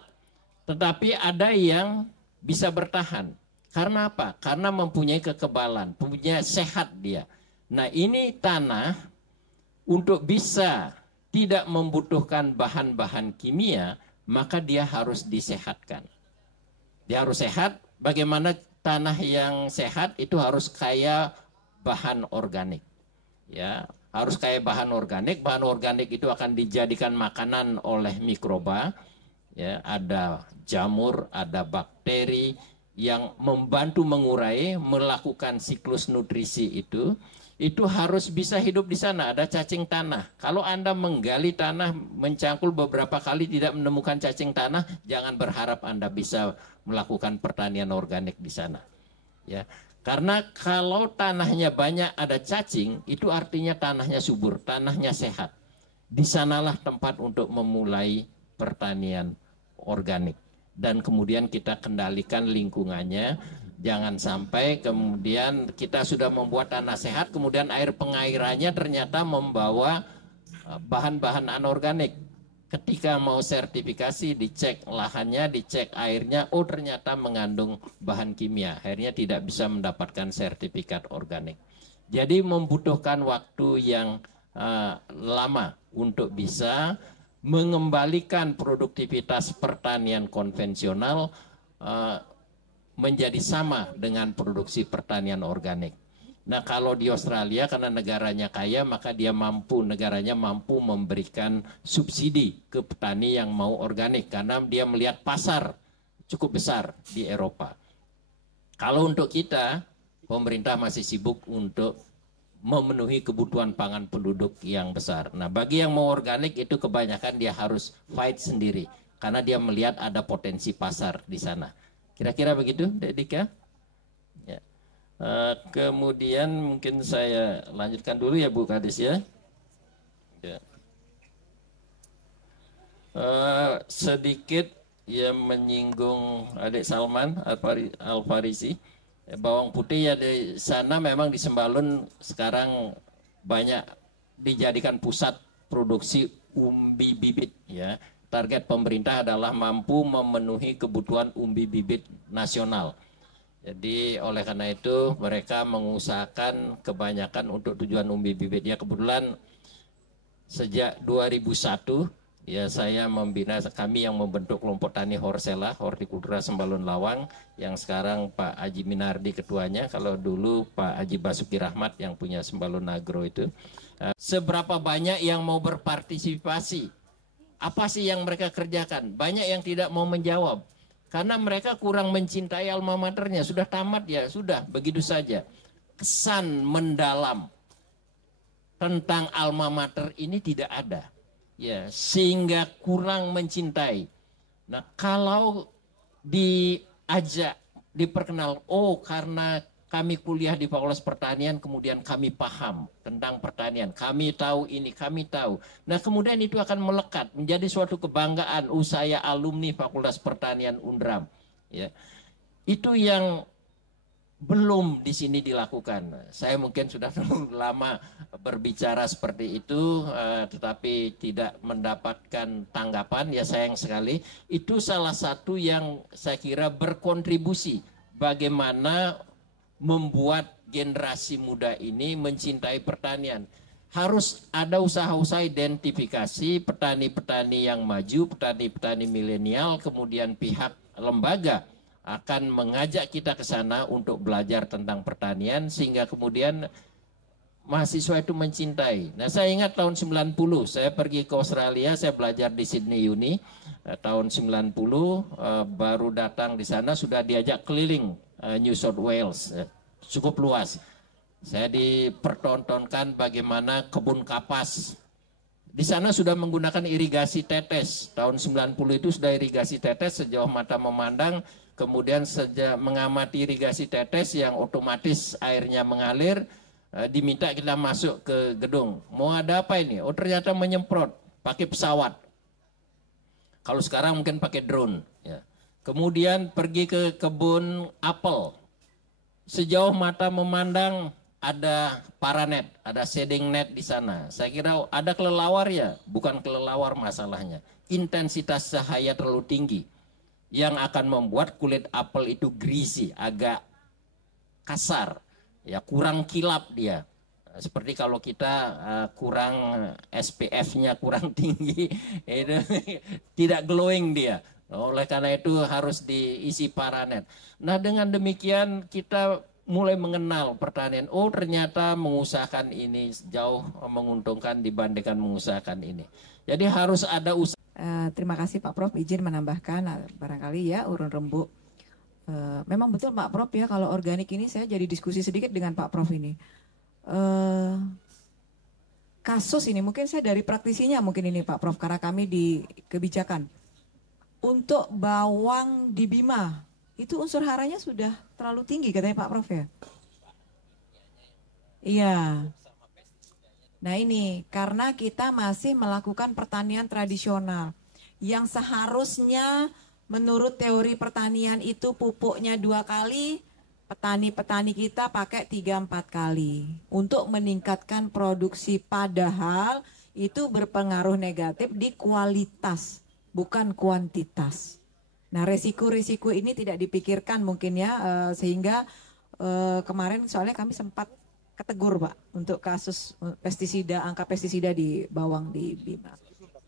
Tetapi ada yang bisa bertahan. Karena apa? Karena mempunyai kekebalan, punya sehat dia. Nah, ini tanah untuk bisa tidak membutuhkan bahan-bahan kimia, maka dia harus disehatkan. Dia harus sehat. Bagaimana tanah yang sehat itu harus kaya bahan organik. Ya, harus kaya bahan organik. Bahan organik itu akan dijadikan makanan oleh mikroba. Ya, ada jamur, ada bakteri yang membantu mengurai, melakukan siklus nutrisi itu harus bisa hidup di sana. Ada cacing tanah. Kalau Anda menggali tanah, mencangkul beberapa kali tidak menemukan cacing tanah, jangan berharap Anda bisa melakukan pertanian organik di sana. Ya, karena kalau tanahnya banyak ada cacing, itu artinya tanahnya subur, tanahnya sehat. Di sanalah tempat untuk memulai pertanian organik. Dan kemudian kita kendalikan lingkungannya. Jangan sampai kemudian kita sudah membuat tanah sehat, kemudian air pengairannya ternyata membawa bahan-bahan anorganik. Ketika mau sertifikasi, dicek lahannya, dicek airnya, oh ternyata mengandung bahan kimia. Akhirnya tidak bisa mendapatkan sertifikat organik. Jadi membutuhkan waktu yang lama untuk bisa mengembalikan produktivitas pertanian konvensional menjadi sama dengan produksi pertanian organik. Nah, kalau di Australia karena negaranya kaya, maka negaranya mampu memberikan subsidi ke petani yang mau organik karena dia melihat pasar cukup besar di Eropa. Kalau untuk kita, pemerintah masih sibuk untuk memenuhi kebutuhan pangan penduduk yang besar. Nah, bagi yang mau organik itu kebanyakan dia harus fight sendiri karena dia melihat ada potensi pasar di sana. Kira-kira begitu, Dek Dika? Ya. Kemudian mungkin saya lanjutkan dulu ya Bu Kadis ya. Ya. Sedikit ya menyinggung adik Salman Al-Farisi. Bawang putih ya di sana memang di Sembalun sekarang banyak dijadikan pusat produksi umbi bibit ya. Target pemerintah adalah mampu memenuhi kebutuhan umbi bibit nasional. Jadi oleh karena itu mereka mengusahakan kebanyakan untuk tujuan umbi bibit. Ya kebetulan sejak 2001 ya saya membina, kami yang membentuk kelompok tani Horsela, Hortikultura Sembalun Lawang, yang sekarang Pak Haji Minardi ketuanya, kalau dulu Pak Haji Basuki Rahmat yang punya Sembalun Agro itu. Seberapa banyak yang mau berpartisipasi? Apa sih yang mereka kerjakan? Banyak yang tidak mau menjawab. Karena mereka kurang mencintai alma maternya. Sudah tamat ya, sudah begitu saja. Kesan mendalam tentang alma mater ini tidak ada. Ya, sehingga kurang mencintai. Nah, kalau diajak, diperkenal, oh karena kami kuliah di Fakultas Pertanian, kemudian kami paham tentang pertanian, kami tahu ini, kami tahu. Nah, kemudian itu akan melekat menjadi suatu kebanggaan, saya alumni Fakultas Pertanian Undram. Ya, itu yang belum di sini dilakukan. Saya mungkin sudah terlalu lama berbicara seperti itu, tetapi tidak mendapatkan tanggapan. Ya sayang sekali. Itu salah satu yang saya kira berkontribusi bagaimana membuat generasi muda ini mencintai pertanian. Harus ada usaha-usaha identifikasi petani-petani yang maju, petani-petani milenial, kemudian pihak lembaga akan mengajak kita ke sana untuk belajar tentang pertanian sehingga kemudian mahasiswa itu mencintai. Nah, saya ingat tahun 90 saya pergi ke Australia, saya belajar di Sydney Uni. Tahun 90 baru datang di sana sudah diajak keliling New South Wales, cukup luas. Saya dipertontonkan bagaimana kebun kapas. Di sana sudah menggunakan irigasi tetes. Tahun 90 itu sudah irigasi tetes sejauh mata memandang. Kemudian sejak mengamati irigasi tetes yang otomatis airnya mengalir, diminta kita masuk ke gedung. Mau ada apa ini? Oh ternyata menyemprot pakai pesawat. Kalau sekarang mungkin pakai drone. Ya. Kemudian pergi ke kebun apel. Sejauh mata memandang ada paranet, ada shading net di sana. Saya kira ada kelelawar ya, bukan kelelawar masalahnya. Intensitas cahaya terlalu tinggi yang akan membuat kulit apel itu greasy, agak kasar, ya kurang kilap dia. Seperti kalau kita kurang SPF-nya kurang tinggi, itu tidak glowing dia. Oleh karena itu harus diisi paranet. Nah dengan demikian kita mulai mengenal pertanian. Oh ternyata mengusahakan ini jauh menguntungkan dibandingkan mengusahakan ini. Jadi harus ada usaha. Terima kasih Pak Prof. Izin menambahkan barangkali ya urun rembuk. Memang betul Pak Prof ya kalau organik ini saya jadi diskusi sedikit dengan Pak Prof ini. Kasus ini mungkin saya dari praktisinya mungkin ini Pak Prof karena kami di kebijakan. Untuk bawang di Bima, itu unsur haranya sudah terlalu tinggi katanya Pak Prof ya? Iya. Nah ini, karena kita masih melakukan pertanian tradisional, yang seharusnya menurut teori pertanian itu pupuknya 2 kali, petani-petani kita pakai 3-4 kali untuk meningkatkan produksi, padahal itu berpengaruh negatif di kualitas, bukan kuantitas. Nah resiko-resiko ini tidak dipikirkan mungkin ya, sehingga kemarin soalnya kami sempat ketegur Pak untuk kasus pestisida, angka pestisida di bawang di Bima.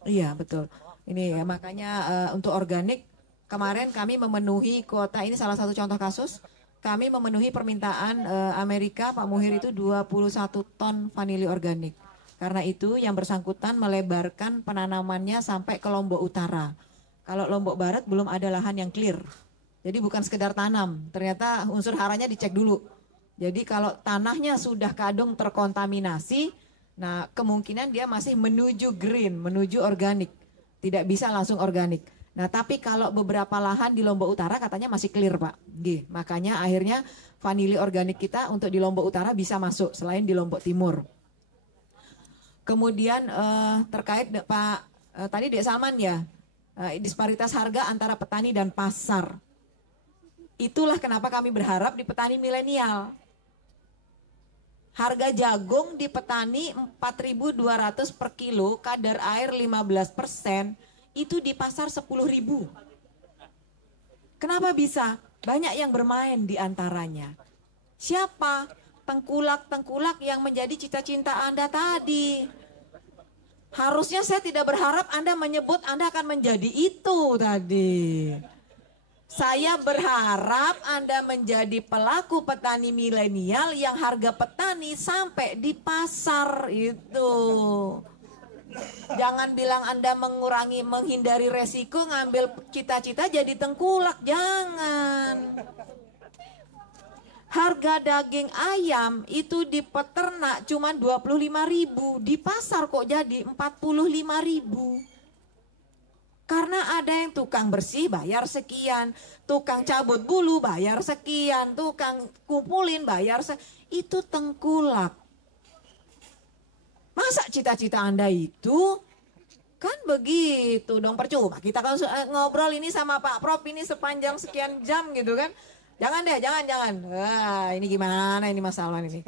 Iya betul. Ini ya, makanya untuk organik kemarin kami memenuhi kuota, ini salah satu contoh kasus. Kami memenuhi permintaan Amerika, Pak Muhir itu 21 ton vanili organik. Karena itu yang bersangkutan melebarkan penanamannya sampai ke Lombok Utara. Kalau Lombok Barat belum ada lahan yang clear. Jadi bukan sekedar tanam, ternyata unsur haranya dicek dulu. Jadi kalau tanahnya sudah kadung terkontaminasi, nah kemungkinan dia masih menuju green, menuju organik. Tidak bisa langsung organik. Nah tapi kalau beberapa lahan di Lombok Utara katanya masih clear Pak. Makanya akhirnya vanili organik kita untuk di Lombok Utara bisa masuk selain di Lombok Timur. Kemudian terkait Pak, tadi Dek Salman ya, disparitas harga antara petani dan pasar. Itulah kenapa kami berharap di petani milenial. Harga jagung di petani 4.200 per kilo, kadar air 15%, itu di pasar 10.000. Kenapa bisa? Banyak yang bermain di antaranya. Siapa? Tengkulak-tengkulak yang menjadi cita-cita Anda tadi. Harusnya saya tidak berharap Anda menyebut Anda akan menjadi itu tadi. Saya berharap Anda menjadi pelaku petani milenial yang harga petani sampai di pasar itu. Jangan bilang Anda menghindari resiko, ngambil cita-cita jadi tengkulak, jangan. Harga daging ayam itu di peternak cuma 25.000, di pasar kok jadi 45.000. Karena ada yang tukang bersih bayar sekian, tukang cabut bulu bayar sekian, tukang kumpulin bayar itu tengkulak. Masa cita-cita Anda itu? Kan begitu dong, percuma kita kan ngobrol ini sama Pak Prof ini sepanjang sekian jam gitu kan. Jangan deh, jangan. Wah, ini gimana ini masalah ini.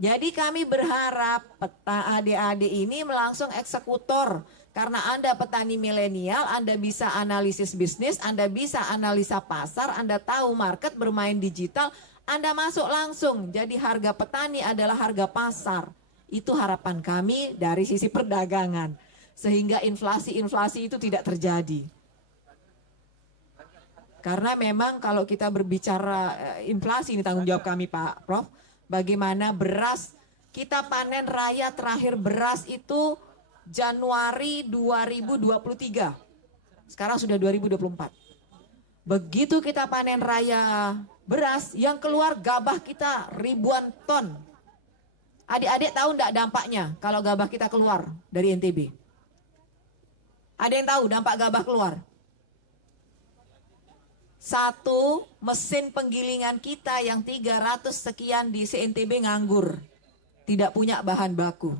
Jadi kami berharap adik-adik ini langsung eksekutor. Karena Anda petani milenial, Anda bisa analisis bisnis, Anda bisa analisa pasar, Anda tahu market, bermain digital, Anda masuk langsung. Jadi harga petani adalah harga pasar. Itu harapan kami dari sisi perdagangan. Sehingga inflasi-inflasi itu tidak terjadi. Karena memang kalau kita berbicara inflasi, ini tanggung jawab kami Pak Prof. Bagaimana beras, kita panen raya terakhir beras itu Januari 2023. Sekarang sudah 2024. Begitu kita panen raya beras, yang keluar gabah kita ribuan ton. Adik-adik tahu enggak dampaknya kalau gabah kita keluar dari NTB? Ada yang tahu dampak gabah keluar? Satu, mesin penggilingan kita yang 300 sekian di CNTB nganggur. Tidak punya bahan baku.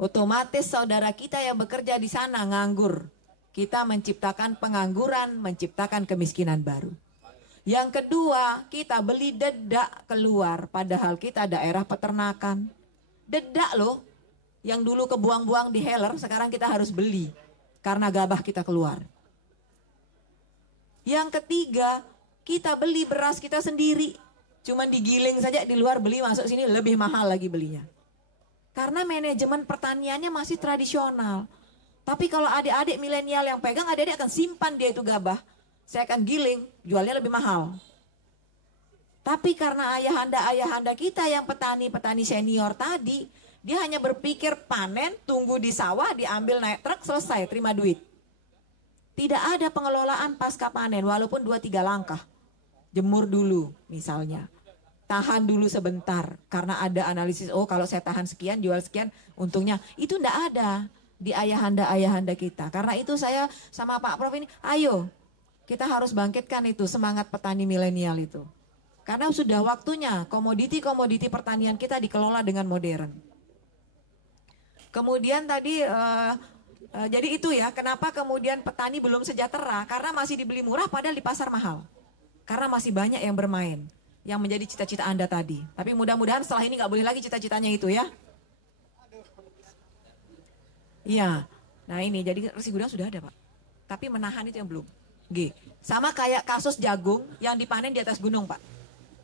Otomatis saudara kita yang bekerja di sana nganggur. Kita menciptakan pengangguran, menciptakan kemiskinan baru. Yang kedua, kita beli dedak keluar, padahal kita daerah peternakan. Dedak loh, yang dulu kebuang-buang di heller, sekarang kita harus beli, karena gabah kita keluar. Yang ketiga, kita beli beras kita sendiri. Cuman digiling saja di luar, beli masuk sini lebih mahal lagi belinya. Karena manajemen pertaniannya masih tradisional. Tapi kalau adik-adik milenial yang pegang, adik-adik akan simpan dia itu gabah. Saya akan giling, jualnya lebih mahal. Tapi karena ayahanda kita yang petani senior tadi, dia hanya berpikir panen, tunggu di sawah, diambil naik truk, selesai, terima duit. Tidak ada pengelolaan pasca panen, walaupun 2-3 langkah. Jemur dulu misalnya. Tahan dulu sebentar, karena ada analisis, oh kalau saya tahan sekian, jual sekian, untungnya. Itu enggak ada di ayahanda kita. Karena itu saya sama Pak Prof ini, ayo kita harus bangkitkan itu, semangat petani milenial itu. Karena sudah waktunya komoditi-komoditi pertanian kita dikelola dengan modern. Kemudian tadi jadi itu ya, kenapa kemudian petani belum sejahtera? Karena masih dibeli murah padahal di pasar mahal. Karena masih banyak yang bermain, yang menjadi cita-cita Anda tadi. Tapi mudah-mudahan setelah ini nggak boleh lagi cita-citanya itu ya. Iya, nah ini jadi resi gudang sudah ada Pak. Tapi menahan itu yang belum. G. Sama kayak kasus jagung yang dipanen di atas gunung Pak.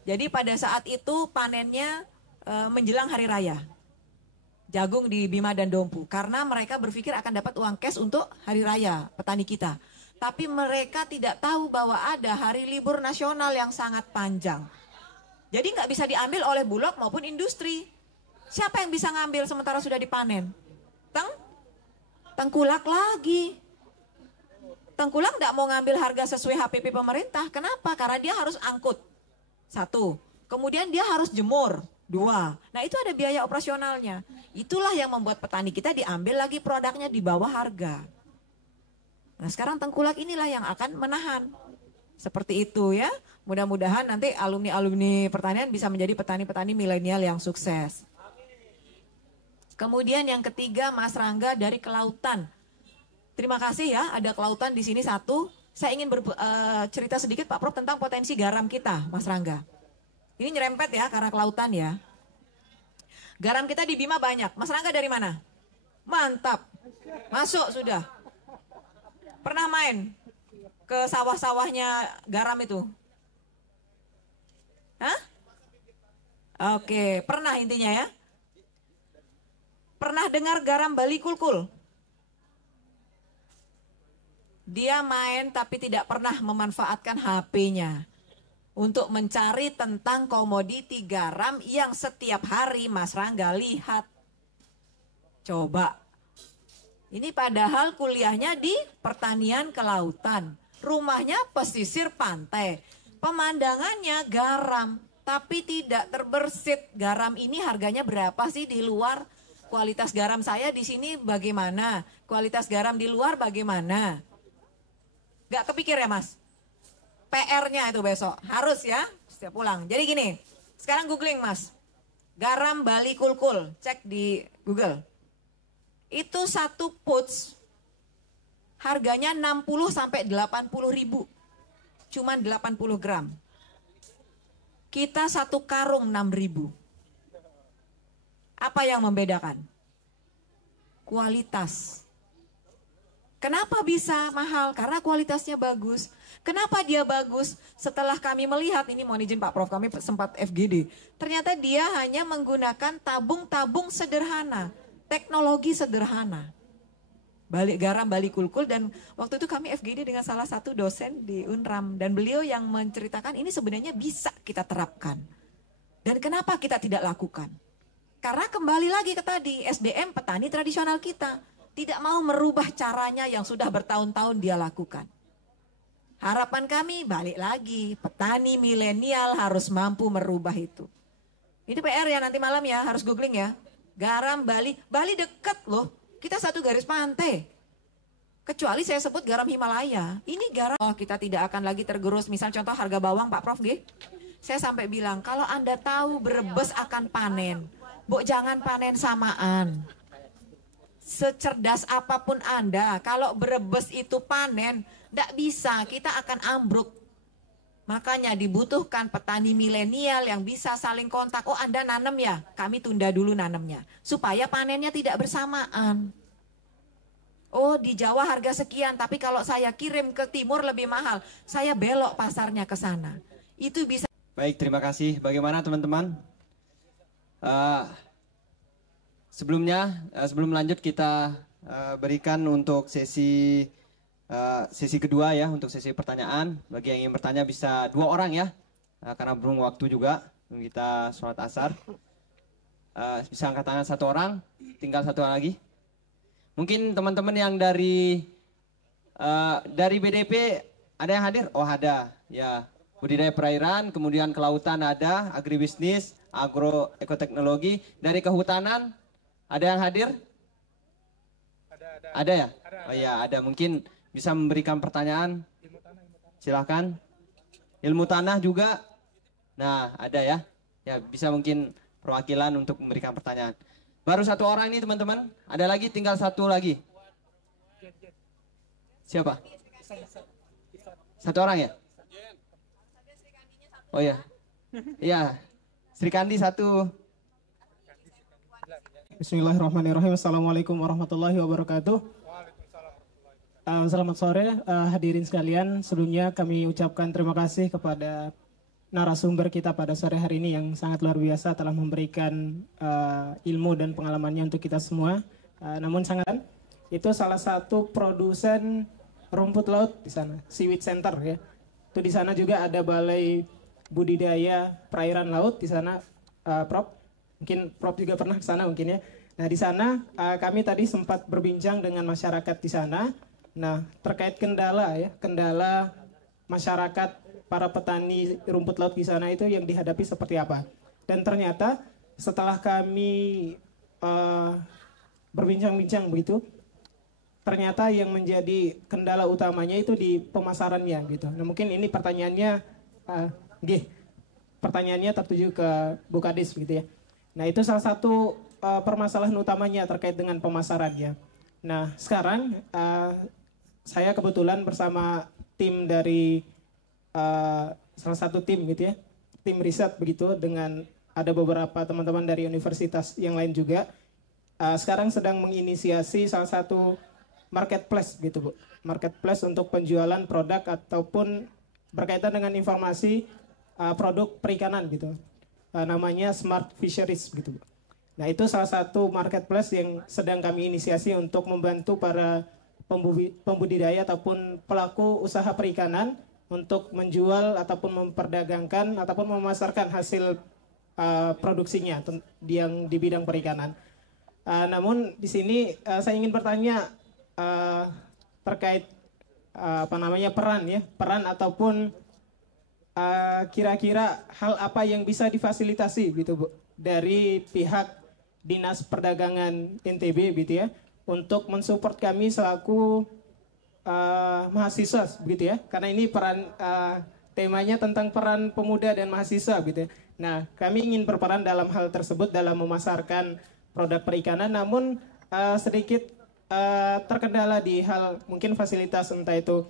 Jadi pada saat itu panennya menjelang hari raya. Jagung di Bima dan Dompu. Karena mereka berpikir akan dapat uang cash untuk hari raya petani kita. Tapi mereka tidak tahu bahwa ada hari libur nasional yang sangat panjang. Jadi nggak bisa diambil oleh Bulog maupun industri. Siapa yang bisa ngambil sementara sudah dipanen? Tengkulak lagi. Tengkulak nggak mau ngambil harga sesuai HPP pemerintah. Kenapa? Karena dia harus angkut. 1. Kemudian dia harus jemur. 2. Nah itu ada biaya operasionalnya. Itulah yang membuat petani kita diambil lagi produknya di bawah harga. Nah sekarang tengkulak inilah yang akan menahan. Seperti itu ya. Mudah-mudahan nanti alumni-alumni pertanian bisa menjadi petani-petani milenial yang sukses. Kemudian yang ketiga Mas Rangga dari kelautan. Terima kasih ya ada kelautan di sini 1. Saya ingin cerita sedikit Pak Prof tentang potensi garam kita Mas Rangga. Ini nyerempet ya karena kelautan ya. Garam kita di Bima banyak. Mas Rangga dari mana? Mantap. Masuk sudah. Pernah main ke sawah-sawahnya garam itu? Hah? Oke, pernah intinya ya. Pernah dengar garam Bali Kulkul? Dia main tapi tidak pernah memanfaatkan HP-nya. Untuk mencari tentang komoditi garam yang setiap hari Mas Rangga lihat. Coba. Ini padahal kuliahnya di pertanian kelautan. Rumahnya pesisir pantai. Pemandangannya garam. Tapi tidak terbersit. Garam ini harganya berapa sih di luar? Kualitas garam saya di sini bagaimana? Kualitas garam di luar bagaimana? Gak kepikir ya Mas? PR-nya itu besok. Harus ya, setiap pulang. Jadi gini, sekarang googling Mas. Garam Bali Kulkul, cek di Google. Itu 1 pouch, harganya 60 sampai 80 ribu. Cuman 80 gram. Kita 1 karung 6 ribu. Apa yang membedakan? Kualitas. Kenapa bisa mahal? Karena kualitasnya bagus. Kenapa dia bagus? Setelah kami melihat, ini mohon izin Pak Prof, kami sempat FGD. Ternyata dia hanya menggunakan tabung-tabung sederhana, teknologi sederhana. Garam Bali Kulkul, dan waktu itu kami FGD dengan salah satu dosen di Unram. Dan beliau yang menceritakan ini sebenarnya bisa kita terapkan. Dan kenapa kita tidak lakukan? Karena kembali lagi ke tadi, SDM petani tradisional kita tidak mau merubah caranya yang sudah bertahun-tahun dia lakukan. Harapan kami balik lagi, petani milenial harus mampu merubah itu. Ini PR ya nanti malam ya, harus googling ya. Garam Bali, Bali deket loh, kita 1 garis pantai. Kecuali saya sebut garam Himalaya. Ini garam, kita tidak akan lagi tergerus. Misal contoh harga bawang Pak Prof, saya sampai bilang, kalau Anda tahu Brebes akan panen, Bu jangan panen samaan. Secerdas apapun Anda, kalau Brebes itu panen, tidak bisa, kita akan ambruk. Makanya dibutuhkan petani milenial yang bisa saling kontak. Oh Anda nanam ya, kami tunda dulu nanamnya. Supaya panennya tidak bersamaan. Oh di Jawa harga sekian, tapi kalau saya kirim ke timur lebih mahal, saya belok pasarnya ke sana. Itu bisa. Baik, terima kasih. Bagaimana teman-teman? Sebelum lanjut kita berikan untuk sesi kedua ya, untuk sesi pertanyaan. Bagi yang ingin bertanya bisa 2 orang ya, karena belum waktu juga kita sholat asar. Bisa angkat tangan 1 orang, tinggal 1 orang lagi. Mungkin teman-teman yang dari BDP ada yang hadir? Oh ada ya. Budidaya perairan, kemudian kelautan ada, agribisnis, agroekoteknologi. Dari kehutanan ada yang hadir? Ada ya? Oh iya ada, mungkin bisa memberikan pertanyaan. Silahkan. Ilmu tanah juga. Nah ada ya. Ya bisa mungkin perwakilan untuk memberikan pertanyaan. Baru satu orang nih teman-teman. Ada lagi, tinggal satu lagi. Siapa? Satu orang ya? Oh ya. Iya. Sri Kandi satu. Bismillahirrahmanirrahim. Assalamualaikum warahmatullahi wabarakatuh. Selamat sore hadirin sekalian. Sebelumnya kami ucapkan terima kasih kepada narasumber kita pada sore hari ini yang sangat luar biasa telah memberikan ilmu dan pengalamannya untuk kita semua. Namun sangat itu salah satu produsen rumput laut di sana, Seaweed Center ya. Itu di sana juga ada balai budidaya perairan laut di sana, Prof. Mungkin Prof juga pernah ke sana mungkin ya. Nah di sana kami tadi sempat berbincang dengan masyarakat di sana. Nah terkait kendala ya, kendala masyarakat para petani rumput laut di sana itu yang dihadapi seperti apa. Dan ternyata setelah kami berbincang-bincang begitu, ternyata yang menjadi kendala utamanya itu di pemasarannya gitu. Nah mungkin ini pertanyaannya, pertanyaannya tertuju ke Bu Kadis begitu ya. Nah itu salah satu permasalahan utamanya terkait dengan pemasarannya. Nah sekarang saya kebetulan bersama tim dari salah satu tim gitu ya, tim riset begitu, dengan ada beberapa teman-teman dari universitas yang lain juga. Sekarang sedang menginisiasi salah satu marketplace gitu Bu, marketplace untuk penjualan produk ataupun berkaitan dengan informasi produk perikanan gitu. Namanya Smart Fisheries gitu Bu. Nah itu salah satu marketplace yang sedang kami inisiasi untuk membantu para pembudidaya ataupun pelaku usaha perikanan untuk menjual ataupun memperdagangkan ataupun memasarkan hasil produksinya yang di bidang perikanan. Namun di sini saya ingin bertanya terkait peran ataupun kira-kira hal apa yang bisa difasilitasi gitu Bu dari pihak Dinas Perdagangan NTB gitu ya untuk mensupport kami selaku mahasiswa begitu ya, karena ini peran temanya tentang peran pemuda dan mahasiswa gitu ya. Nah kami ingin berperan dalam hal tersebut dalam memasarkan produk perikanan, namun sedikit terkendala di hal mungkin fasilitas, entah itu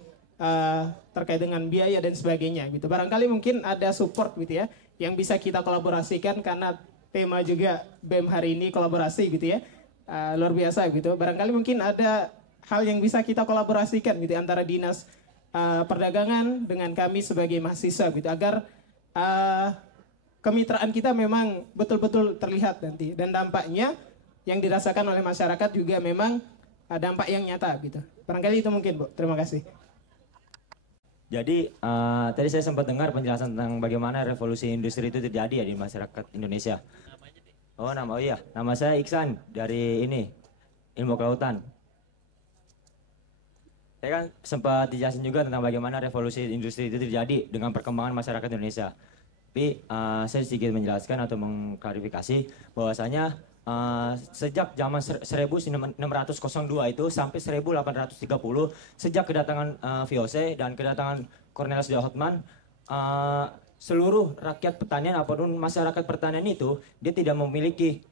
terkait dengan biaya dan sebagainya gitu. Barangkali mungkin ada support gitu ya yang bisa kita kolaborasikan, karena tema juga BEM hari ini kolaborasi gitu ya, luar biasa gitu. Barangkali mungkin ada hal yang bisa kita kolaborasikan gitu antara Dinas Perdagangan dengan kami sebagai mahasiswa gitu, agar kemitraan kita memang betul-betul terlihat nanti, dan dampaknya yang dirasakan oleh masyarakat juga memang dampak yang nyata gitu. Barangkali itu mungkin Bu. Terima kasih. Jadi tadi saya sempat dengar penjelasan tentang bagaimana revolusi industri itu terjadi ya di masyarakat Indonesia. Nama saya Iksan dari Ilmu Kelautan. Saya kan sempat dijelasin juga tentang bagaimana revolusi industri itu terjadi dengan perkembangan masyarakat Indonesia. Tapi saya sedikit menjelaskan atau mengklarifikasi bahwasanya sejak zaman 1602 itu sampai 1830, sejak kedatangan VOC dan kedatangan Cornelis de Houtman, seluruh rakyat pertanian ataupun masyarakat pertanian itu dia tidak memiliki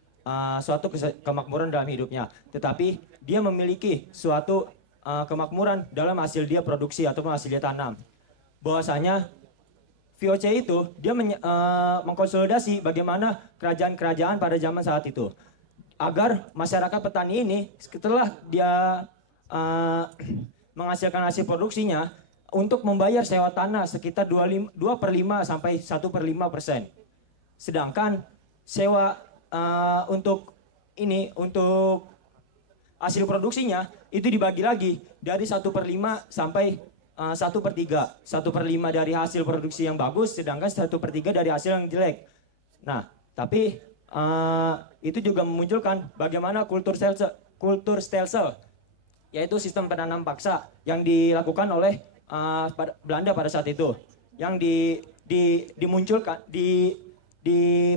suatu kemakmuran dalam hidupnya, tetapi dia memiliki suatu kemakmuran dalam hasil dia produksi ataupun hasil dia tanam. Bahwasanya VOC itu dia mengkonsolidasi bagaimana kerajaan-kerajaan pada zaman saat itu, agar masyarakat petani ini setelah dia menghasilkan hasil produksinya untuk membayar sewa tanah sekitar 2/5 sampai 1/5%. Sedangkan sewa untuk hasil produksinya itu dibagi lagi dari 1/5 sampai 1/3. 1/5 dari hasil produksi yang bagus, sedangkan 1/3 dari hasil yang jelek. Nah, tapi itu juga memunculkan bagaimana kultur stelsel, yaitu sistem penanam paksa yang dilakukan oleh Belanda pada saat itu, yang dimunculkan di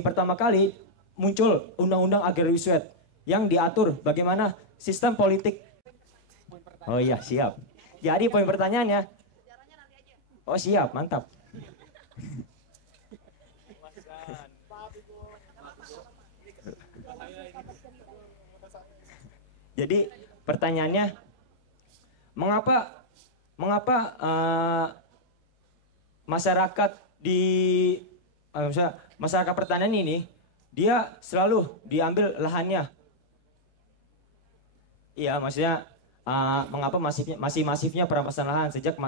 pertama kali muncul Undang-Undang Agrarius Wet yang diatur bagaimana sistem politik. Oh iya, siap. Jadi poin pertanyaannya, oh siap, mantap. Jadi pertanyaannya, mengapa masyarakat di masyarakat pertanian ini dia selalu diambil lahannya? Iya, maksudnya mengapa masifnya perampasan lahan sejak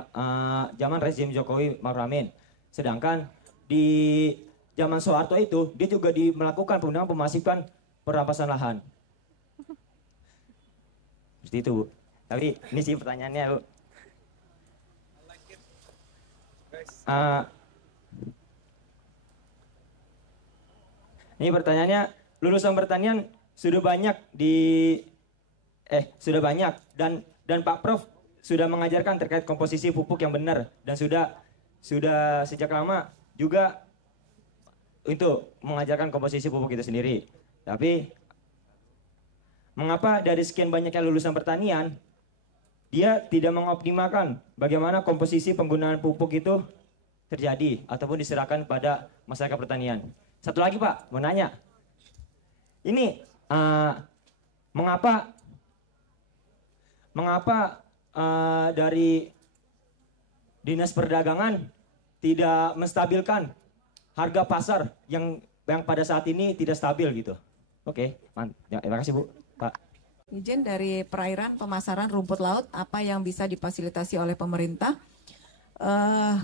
zaman rezim Jokowi Ma'ruf Amin. Sedangkan di zaman Soeharto itu dia juga melakukan pemasifan perampasan lahan. Seperti itu, Bu. Tapi ini sih pertanyaannya, Bu. Ini pertanyaannya, lulusan pertanian sudah banyak dan Pak Prof sudah mengajarkan terkait komposisi pupuk yang benar dan sudah sejak lama juga itu mengajarkan komposisi pupuk itu sendiri. Tapi mengapa dari sekian banyaknya lulusan pertanian dia tidak mengoptimalkan bagaimana komposisi penggunaan pupuk itu terjadi ataupun diserahkan pada masyarakat pertanian? Satu lagi Pak, mau nanya. Ini mengapa dari Dinas Perdagangan tidak menstabilkan harga pasar yang pada saat ini tidak stabil gitu? Oke, terima kasih Bu. Pak. Izin dari perairan pemasaran rumput laut, apa yang bisa difasilitasi oleh pemerintah?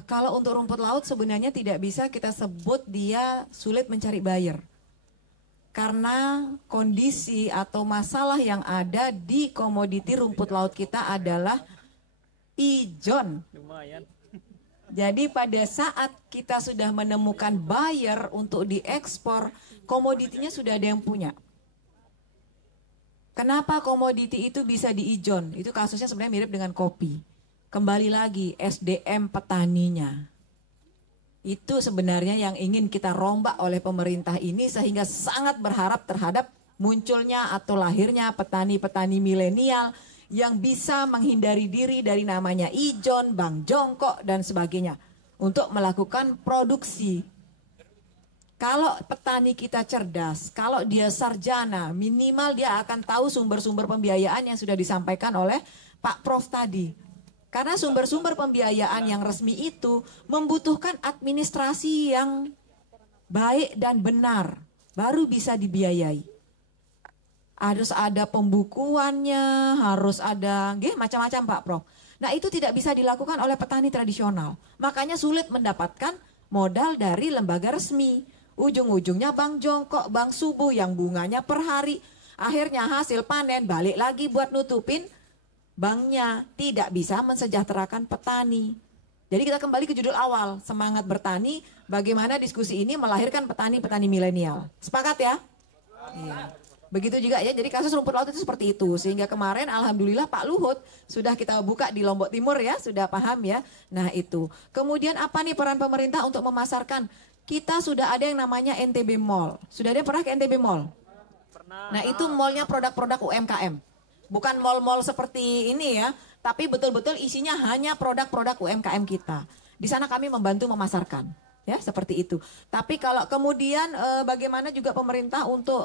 Kalau untuk rumput laut sebenarnya tidak bisa kita sebut dia sulit mencari buyer. Karena kondisi atau masalah yang ada di komoditi rumput laut kita adalah ijon. Jadi pada saat kita sudah menemukan buyer untuk diekspor, komoditinya sudah ada yang punya. Kenapa komoditi itu bisa diijon? Itu kasusnya sebenarnya mirip dengan kopi. Kembali lagi SDM petaninya. Itu sebenarnya yang ingin kita rombak oleh pemerintah ini sehingga sangat berharap terhadap munculnya atau lahirnya petani-petani milenial yang bisa menghindari diri dari namanya ijon, bank jongkok dan sebagainya untuk melakukan produksi. Kalau petani kita cerdas, kalau dia sarjana, minimal dia akan tahu sumber-sumber pembiayaan yang sudah disampaikan oleh Pak Prof tadi. Karena sumber-sumber pembiayaan yang resmi itu membutuhkan administrasi yang baik dan benar, baru bisa dibiayai. Harus ada pembukuannya, harus ada macam-macam Pak Prof. Nah itu tidak bisa dilakukan oleh petani tradisional. Makanya sulit mendapatkan modal dari lembaga resmi. Ujung-ujungnya bank jongkok, bank subuh yang bunganya per hari. Akhirnya hasil panen balik lagi buat nutupin banknya, tidak bisa mensejahterakan petani. Jadi kita kembali ke judul awal, semangat bertani, bagaimana diskusi ini melahirkan petani-petani milenial. Sepakat ya? Iya. Begitu juga ya, jadi kasus rumput laut itu seperti itu. Sehingga kemarin alhamdulillah Pak Luhut sudah kita buka di Lombok Timur ya, sudah paham ya. Nah itu. Kemudian apa nih peran pemerintah untuk memasarkan? Kita sudah ada yang namanya NTB Mall. Sudah ada pernah ke NTB Mall? Pernah. Nah itu mallnya produk-produk UMKM. Bukan mall-mall seperti ini ya, tapi betul-betul isinya hanya produk-produk UMKM kita. Di sana kami membantu memasarkan, ya seperti itu. Tapi kalau kemudian bagaimana juga pemerintah untuk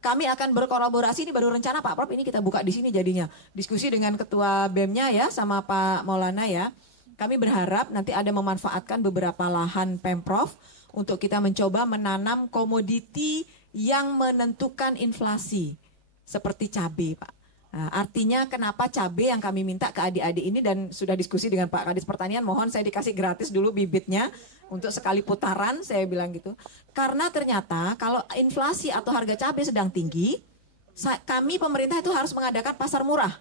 kami akan berkolaborasi, ini baru rencana Pak Prof, ini kita buka di sini jadinya. Diskusi dengan Ketua BEM-nya ya sama Pak Maulana ya. Kami berharap nanti ada memanfaatkan beberapa lahan Pemprov untuk kita mencoba menanam komoditi yang menentukan inflasi. Seperti cabai Pak. Nah, artinya kenapa cabai yang kami minta ke adik-adik ini dan sudah diskusi dengan Pak Kadis Pertanian, mohon saya dikasih gratis dulu bibitnya untuk sekali putaran, saya bilang gitu. Karena ternyata kalau inflasi atau harga cabai sedang tinggi, kami pemerintah itu harus mengadakan pasar murah.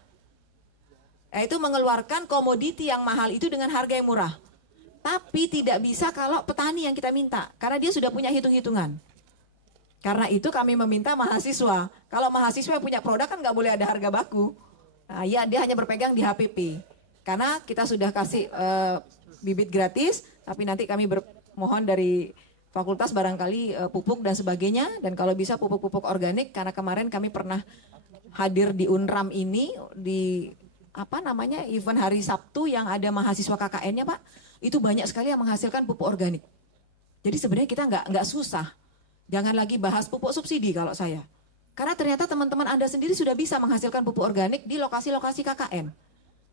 Yaitu mengeluarkan komoditi yang mahal itu dengan harga yang murah. Tapi tidak bisa kalau petani yang kita minta, karena dia sudah punya hitung-hitungan. Karena itu kami meminta mahasiswa. Kalau mahasiswa yang punya produk kan nggak boleh ada harga baku. Nah, ya dia hanya berpegang di HPP. Karena kita sudah kasih bibit gratis, tapi nanti kami bermohon dari fakultas barangkali pupuk dan sebagainya. Dan kalau bisa pupuk-pupuk organik, karena kemarin kami pernah hadir di UNRAM ini di event hari Sabtu yang ada mahasiswa KKN-nya Pak. Itu banyak sekali yang menghasilkan pupuk organik. Jadi sebenarnya kita nggak susah. Jangan lagi bahas pupuk subsidi kalau saya. Karena ternyata teman-teman Anda sendiri sudah bisa menghasilkan pupuk organik di lokasi-lokasi KKN.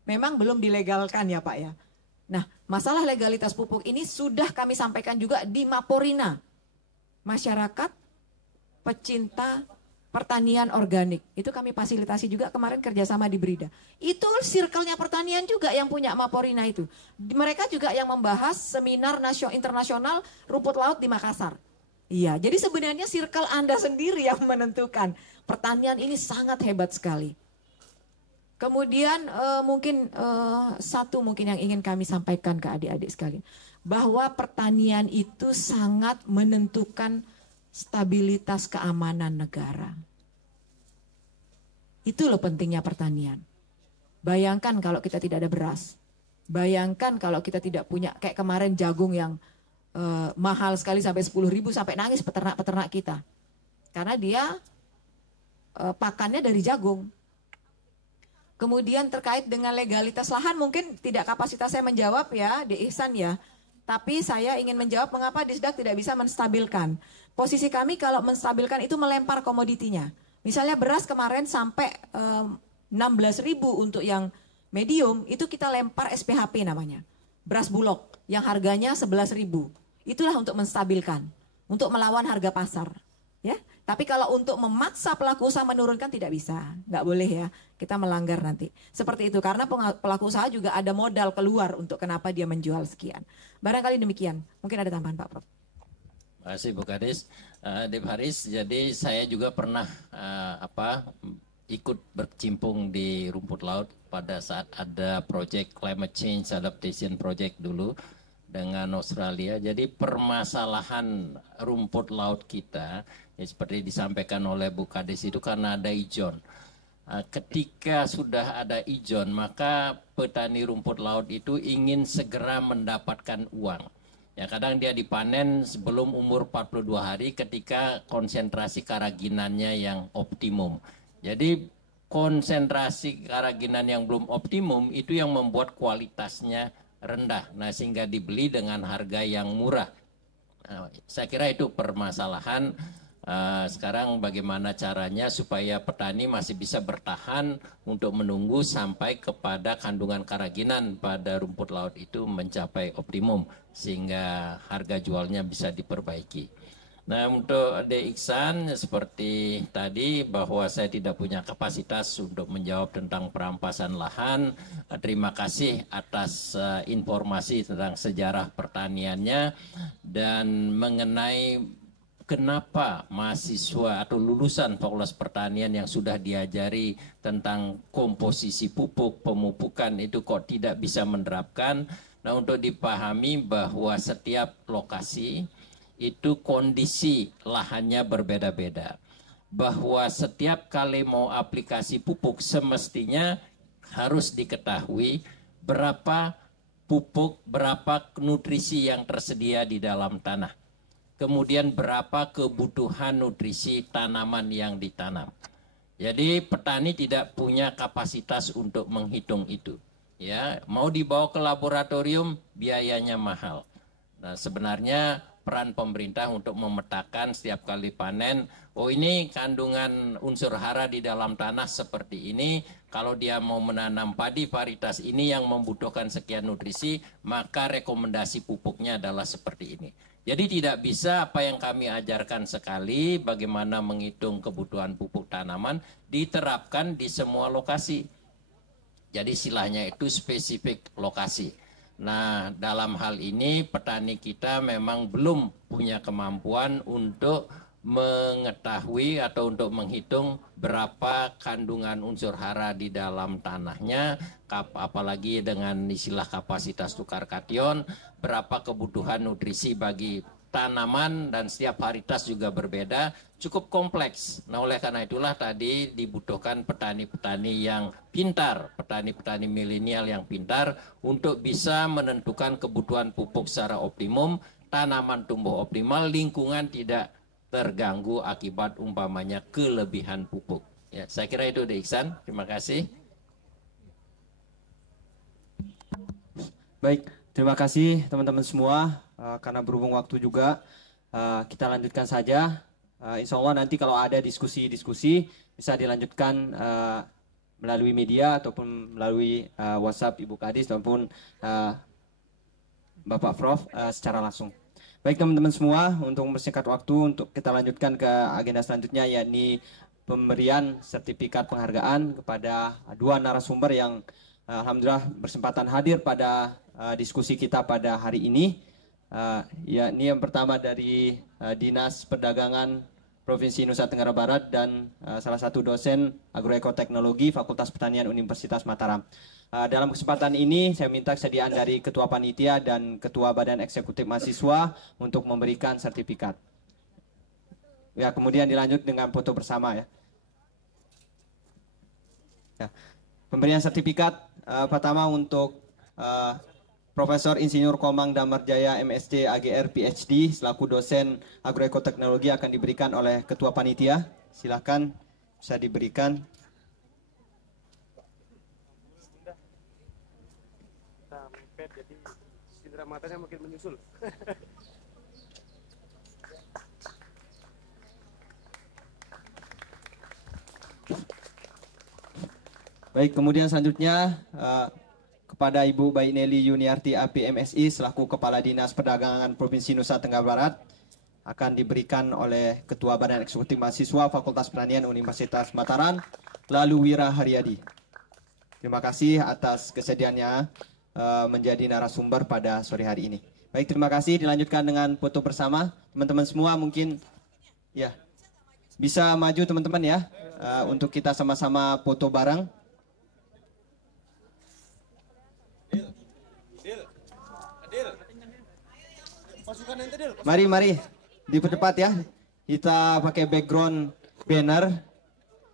Memang belum dilegalkan ya Pak ya. Nah, masalah legalitas pupuk ini sudah kami sampaikan juga di Maporina. Masyarakat pecinta pertanian organik. Itu kami fasilitasi juga kemarin kerjasama di Brida. Itu circle-nya pertanian juga yang punya Maporina itu. Mereka juga yang membahas seminar internasional rumput laut di Makassar. Iya, jadi sebenarnya circle Anda sendiri yang menentukan. Pertanian ini sangat hebat sekali. Kemudian mungkin satu mungkin yang ingin kami sampaikan ke adik-adik sekalian. Bahwa pertanian itu sangat menentukan stabilitas keamanan negara. Itu loh pentingnya pertanian. Bayangkan kalau kita tidak ada beras. Bayangkan kalau kita tidak punya, kayak kemarin jagung yang mahal sekali sampai 10.000 sampai nangis peternak-peternak kita. Karena dia pakannya dari jagung. Kemudian terkait dengan legalitas lahan mungkin tidak kapasitas saya menjawab ya, di Ihsan ya. Tapi saya ingin menjawab mengapa Disdak tidak bisa menstabilkan. Posisi kami kalau menstabilkan itu melempar komoditinya. Misalnya beras kemarin sampai 16.000 untuk yang medium, itu kita lempar SPHP namanya. Beras bulog yang harganya 11.000. Itulah untuk menstabilkan, untuk melawan harga pasar. Ya, tapi kalau untuk memaksa pelaku usaha menurunkan tidak bisa, nggak boleh ya, kita melanggar nanti. Seperti itu, karena pelaku usaha juga ada modal keluar untuk kenapa dia menjual sekian. Barangkali demikian, mungkin ada tambahan Pak Prof. Terima kasih Bu Kadis. Dep Haris, jadi saya juga pernah ikut berkecimpung di rumput laut pada saat ada project Climate Change Adaptation Project dulu dengan Australia. Jadi permasalahan rumput laut kita, ya seperti disampaikan oleh Bu Kadis itu karena ada ijon. Ketika sudah ada ijon, maka petani rumput laut itu ingin segera mendapatkan uang. Ya kadang dia dipanen sebelum umur 42 hari ketika konsentrasi karaginannya yang optimum. Jadi konsentrasi karaginan yang belum optimum itu yang membuat kualitasnya rendah. Nah sehingga dibeli dengan harga yang murah. Nah, saya kira itu permasalahan. Sekarang bagaimana caranya supaya petani masih bisa bertahan untuk menunggu sampai kepada kandungan karaginan pada rumput laut itu mencapai optimum sehingga harga jualnya bisa diperbaiki. Nah untuk Adik Iksan seperti tadi bahwa saya tidak punya kapasitas untuk menjawab tentang perampasan lahan. Terima kasih atas informasi tentang sejarah pertaniannya dan mengenai kenapa mahasiswa atau lulusan Fakultas Pertanian yang sudah diajari tentang komposisi pupuk, pemupukan itu kok tidak bisa menerapkan. Nah untuk dipahami bahwa setiap lokasi itu kondisi lahannya berbeda-beda. Bahwa setiap kali mau aplikasi pupuk semestinya harus diketahui berapa pupuk, berapa nutrisi yang tersedia di dalam tanah. Kemudian berapa kebutuhan nutrisi tanaman yang ditanam. Jadi petani tidak punya kapasitas untuk menghitung itu. Ya, mau dibawa ke laboratorium biayanya mahal. Nah, sebenarnya peran pemerintah untuk memetakan setiap kali panen, oh ini kandungan unsur hara di dalam tanah seperti ini, kalau dia mau menanam padi varietas ini yang membutuhkan sekian nutrisi, maka rekomendasi pupuknya adalah seperti ini. Jadi tidak bisa apa yang kami ajarkan sekali, bagaimana menghitung kebutuhan pupuk tanaman, diterapkan di semua lokasi. Jadi istilahnya itu spesifik lokasi. Nah, dalam hal ini petani kita memang belum punya kemampuan untuk mengetahui atau untuk menghitung berapa kandungan unsur hara di dalam tanahnya, apalagi dengan istilah kapasitas tukar kation, berapa kebutuhan nutrisi bagi tanaman dan setiap varietas juga berbeda, cukup kompleks. Nah, oleh karena itulah tadi dibutuhkan petani-petani yang pintar, petani-petani milenial yang pintar untuk bisa menentukan kebutuhan pupuk secara optimum, tanaman tumbuh optimal, lingkungan tidak terganggu akibat umpamanya kelebihan pupuk. Ya, saya kira itu Dek Iksan. Terima kasih. Baik, terima kasih teman-teman semua. Karena berhubung waktu juga, kita lanjutkan saja. insya Allah nanti kalau ada diskusi-diskusi bisa dilanjutkan melalui media ataupun melalui WhatsApp Ibu Kadis ataupun Bapak Prof secara langsung. Baik teman-teman semua, untuk mempersingkat waktu untuk kita lanjutkan ke agenda selanjutnya, yakni pemberian sertifikat penghargaan kepada dua narasumber yang alhamdulillah bersempatan hadir pada diskusi kita pada hari ini. Yakni yang pertama dari Dinas Perdagangan Provinsi Nusa Tenggara Barat dan salah satu dosen agroekoteknologi Fakultas Pertanian Universitas Mataram. Dalam kesempatan ini saya minta kesediaan dari Ketua Panitia dan Ketua Badan Eksekutif Mahasiswa untuk memberikan sertifikat. Ya, kemudian dilanjut dengan foto bersama ya. Pemberian sertifikat pertama untuk Profesor Insinyur Komang Damarjaya MSc AGR PhD selaku dosen agroekoteknologi akan diberikan oleh Ketua Panitia. Silakan bisa diberikan. Jadi cindera matanya makin menyusul. Baik, kemudian selanjutnya kepada Ibu Baik Nelly Yuniarti APMSI selaku Kepala Dinas Perdagangan Provinsi Nusa Tenggara Barat akan diberikan oleh Ketua Badan Eksekutif Mahasiswa Fakultas Pertanian Universitas Mataram, lalu Wira Haryadi. Terima kasih atas kesediaannya menjadi narasumber pada sore hari ini. Baik, terima kasih. Dilanjutkan dengan foto bersama. Teman-teman semua mungkin ya bisa maju teman-teman ya untuk kita sama-sama foto bareng. Mari dipercepat ya. Kita pakai background banner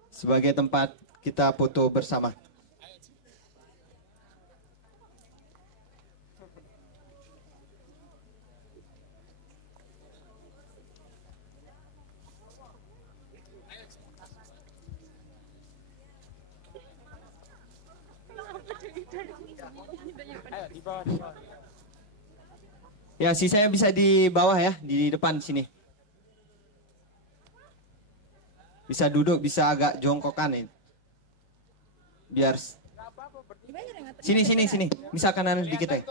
sebagai tempat kita foto bersama. Ya, sisanya bisa di bawah ya, di depan sini. Bisa duduk, bisa agak jongkokan ini. Biar sini. Bisa kanan dikit ya.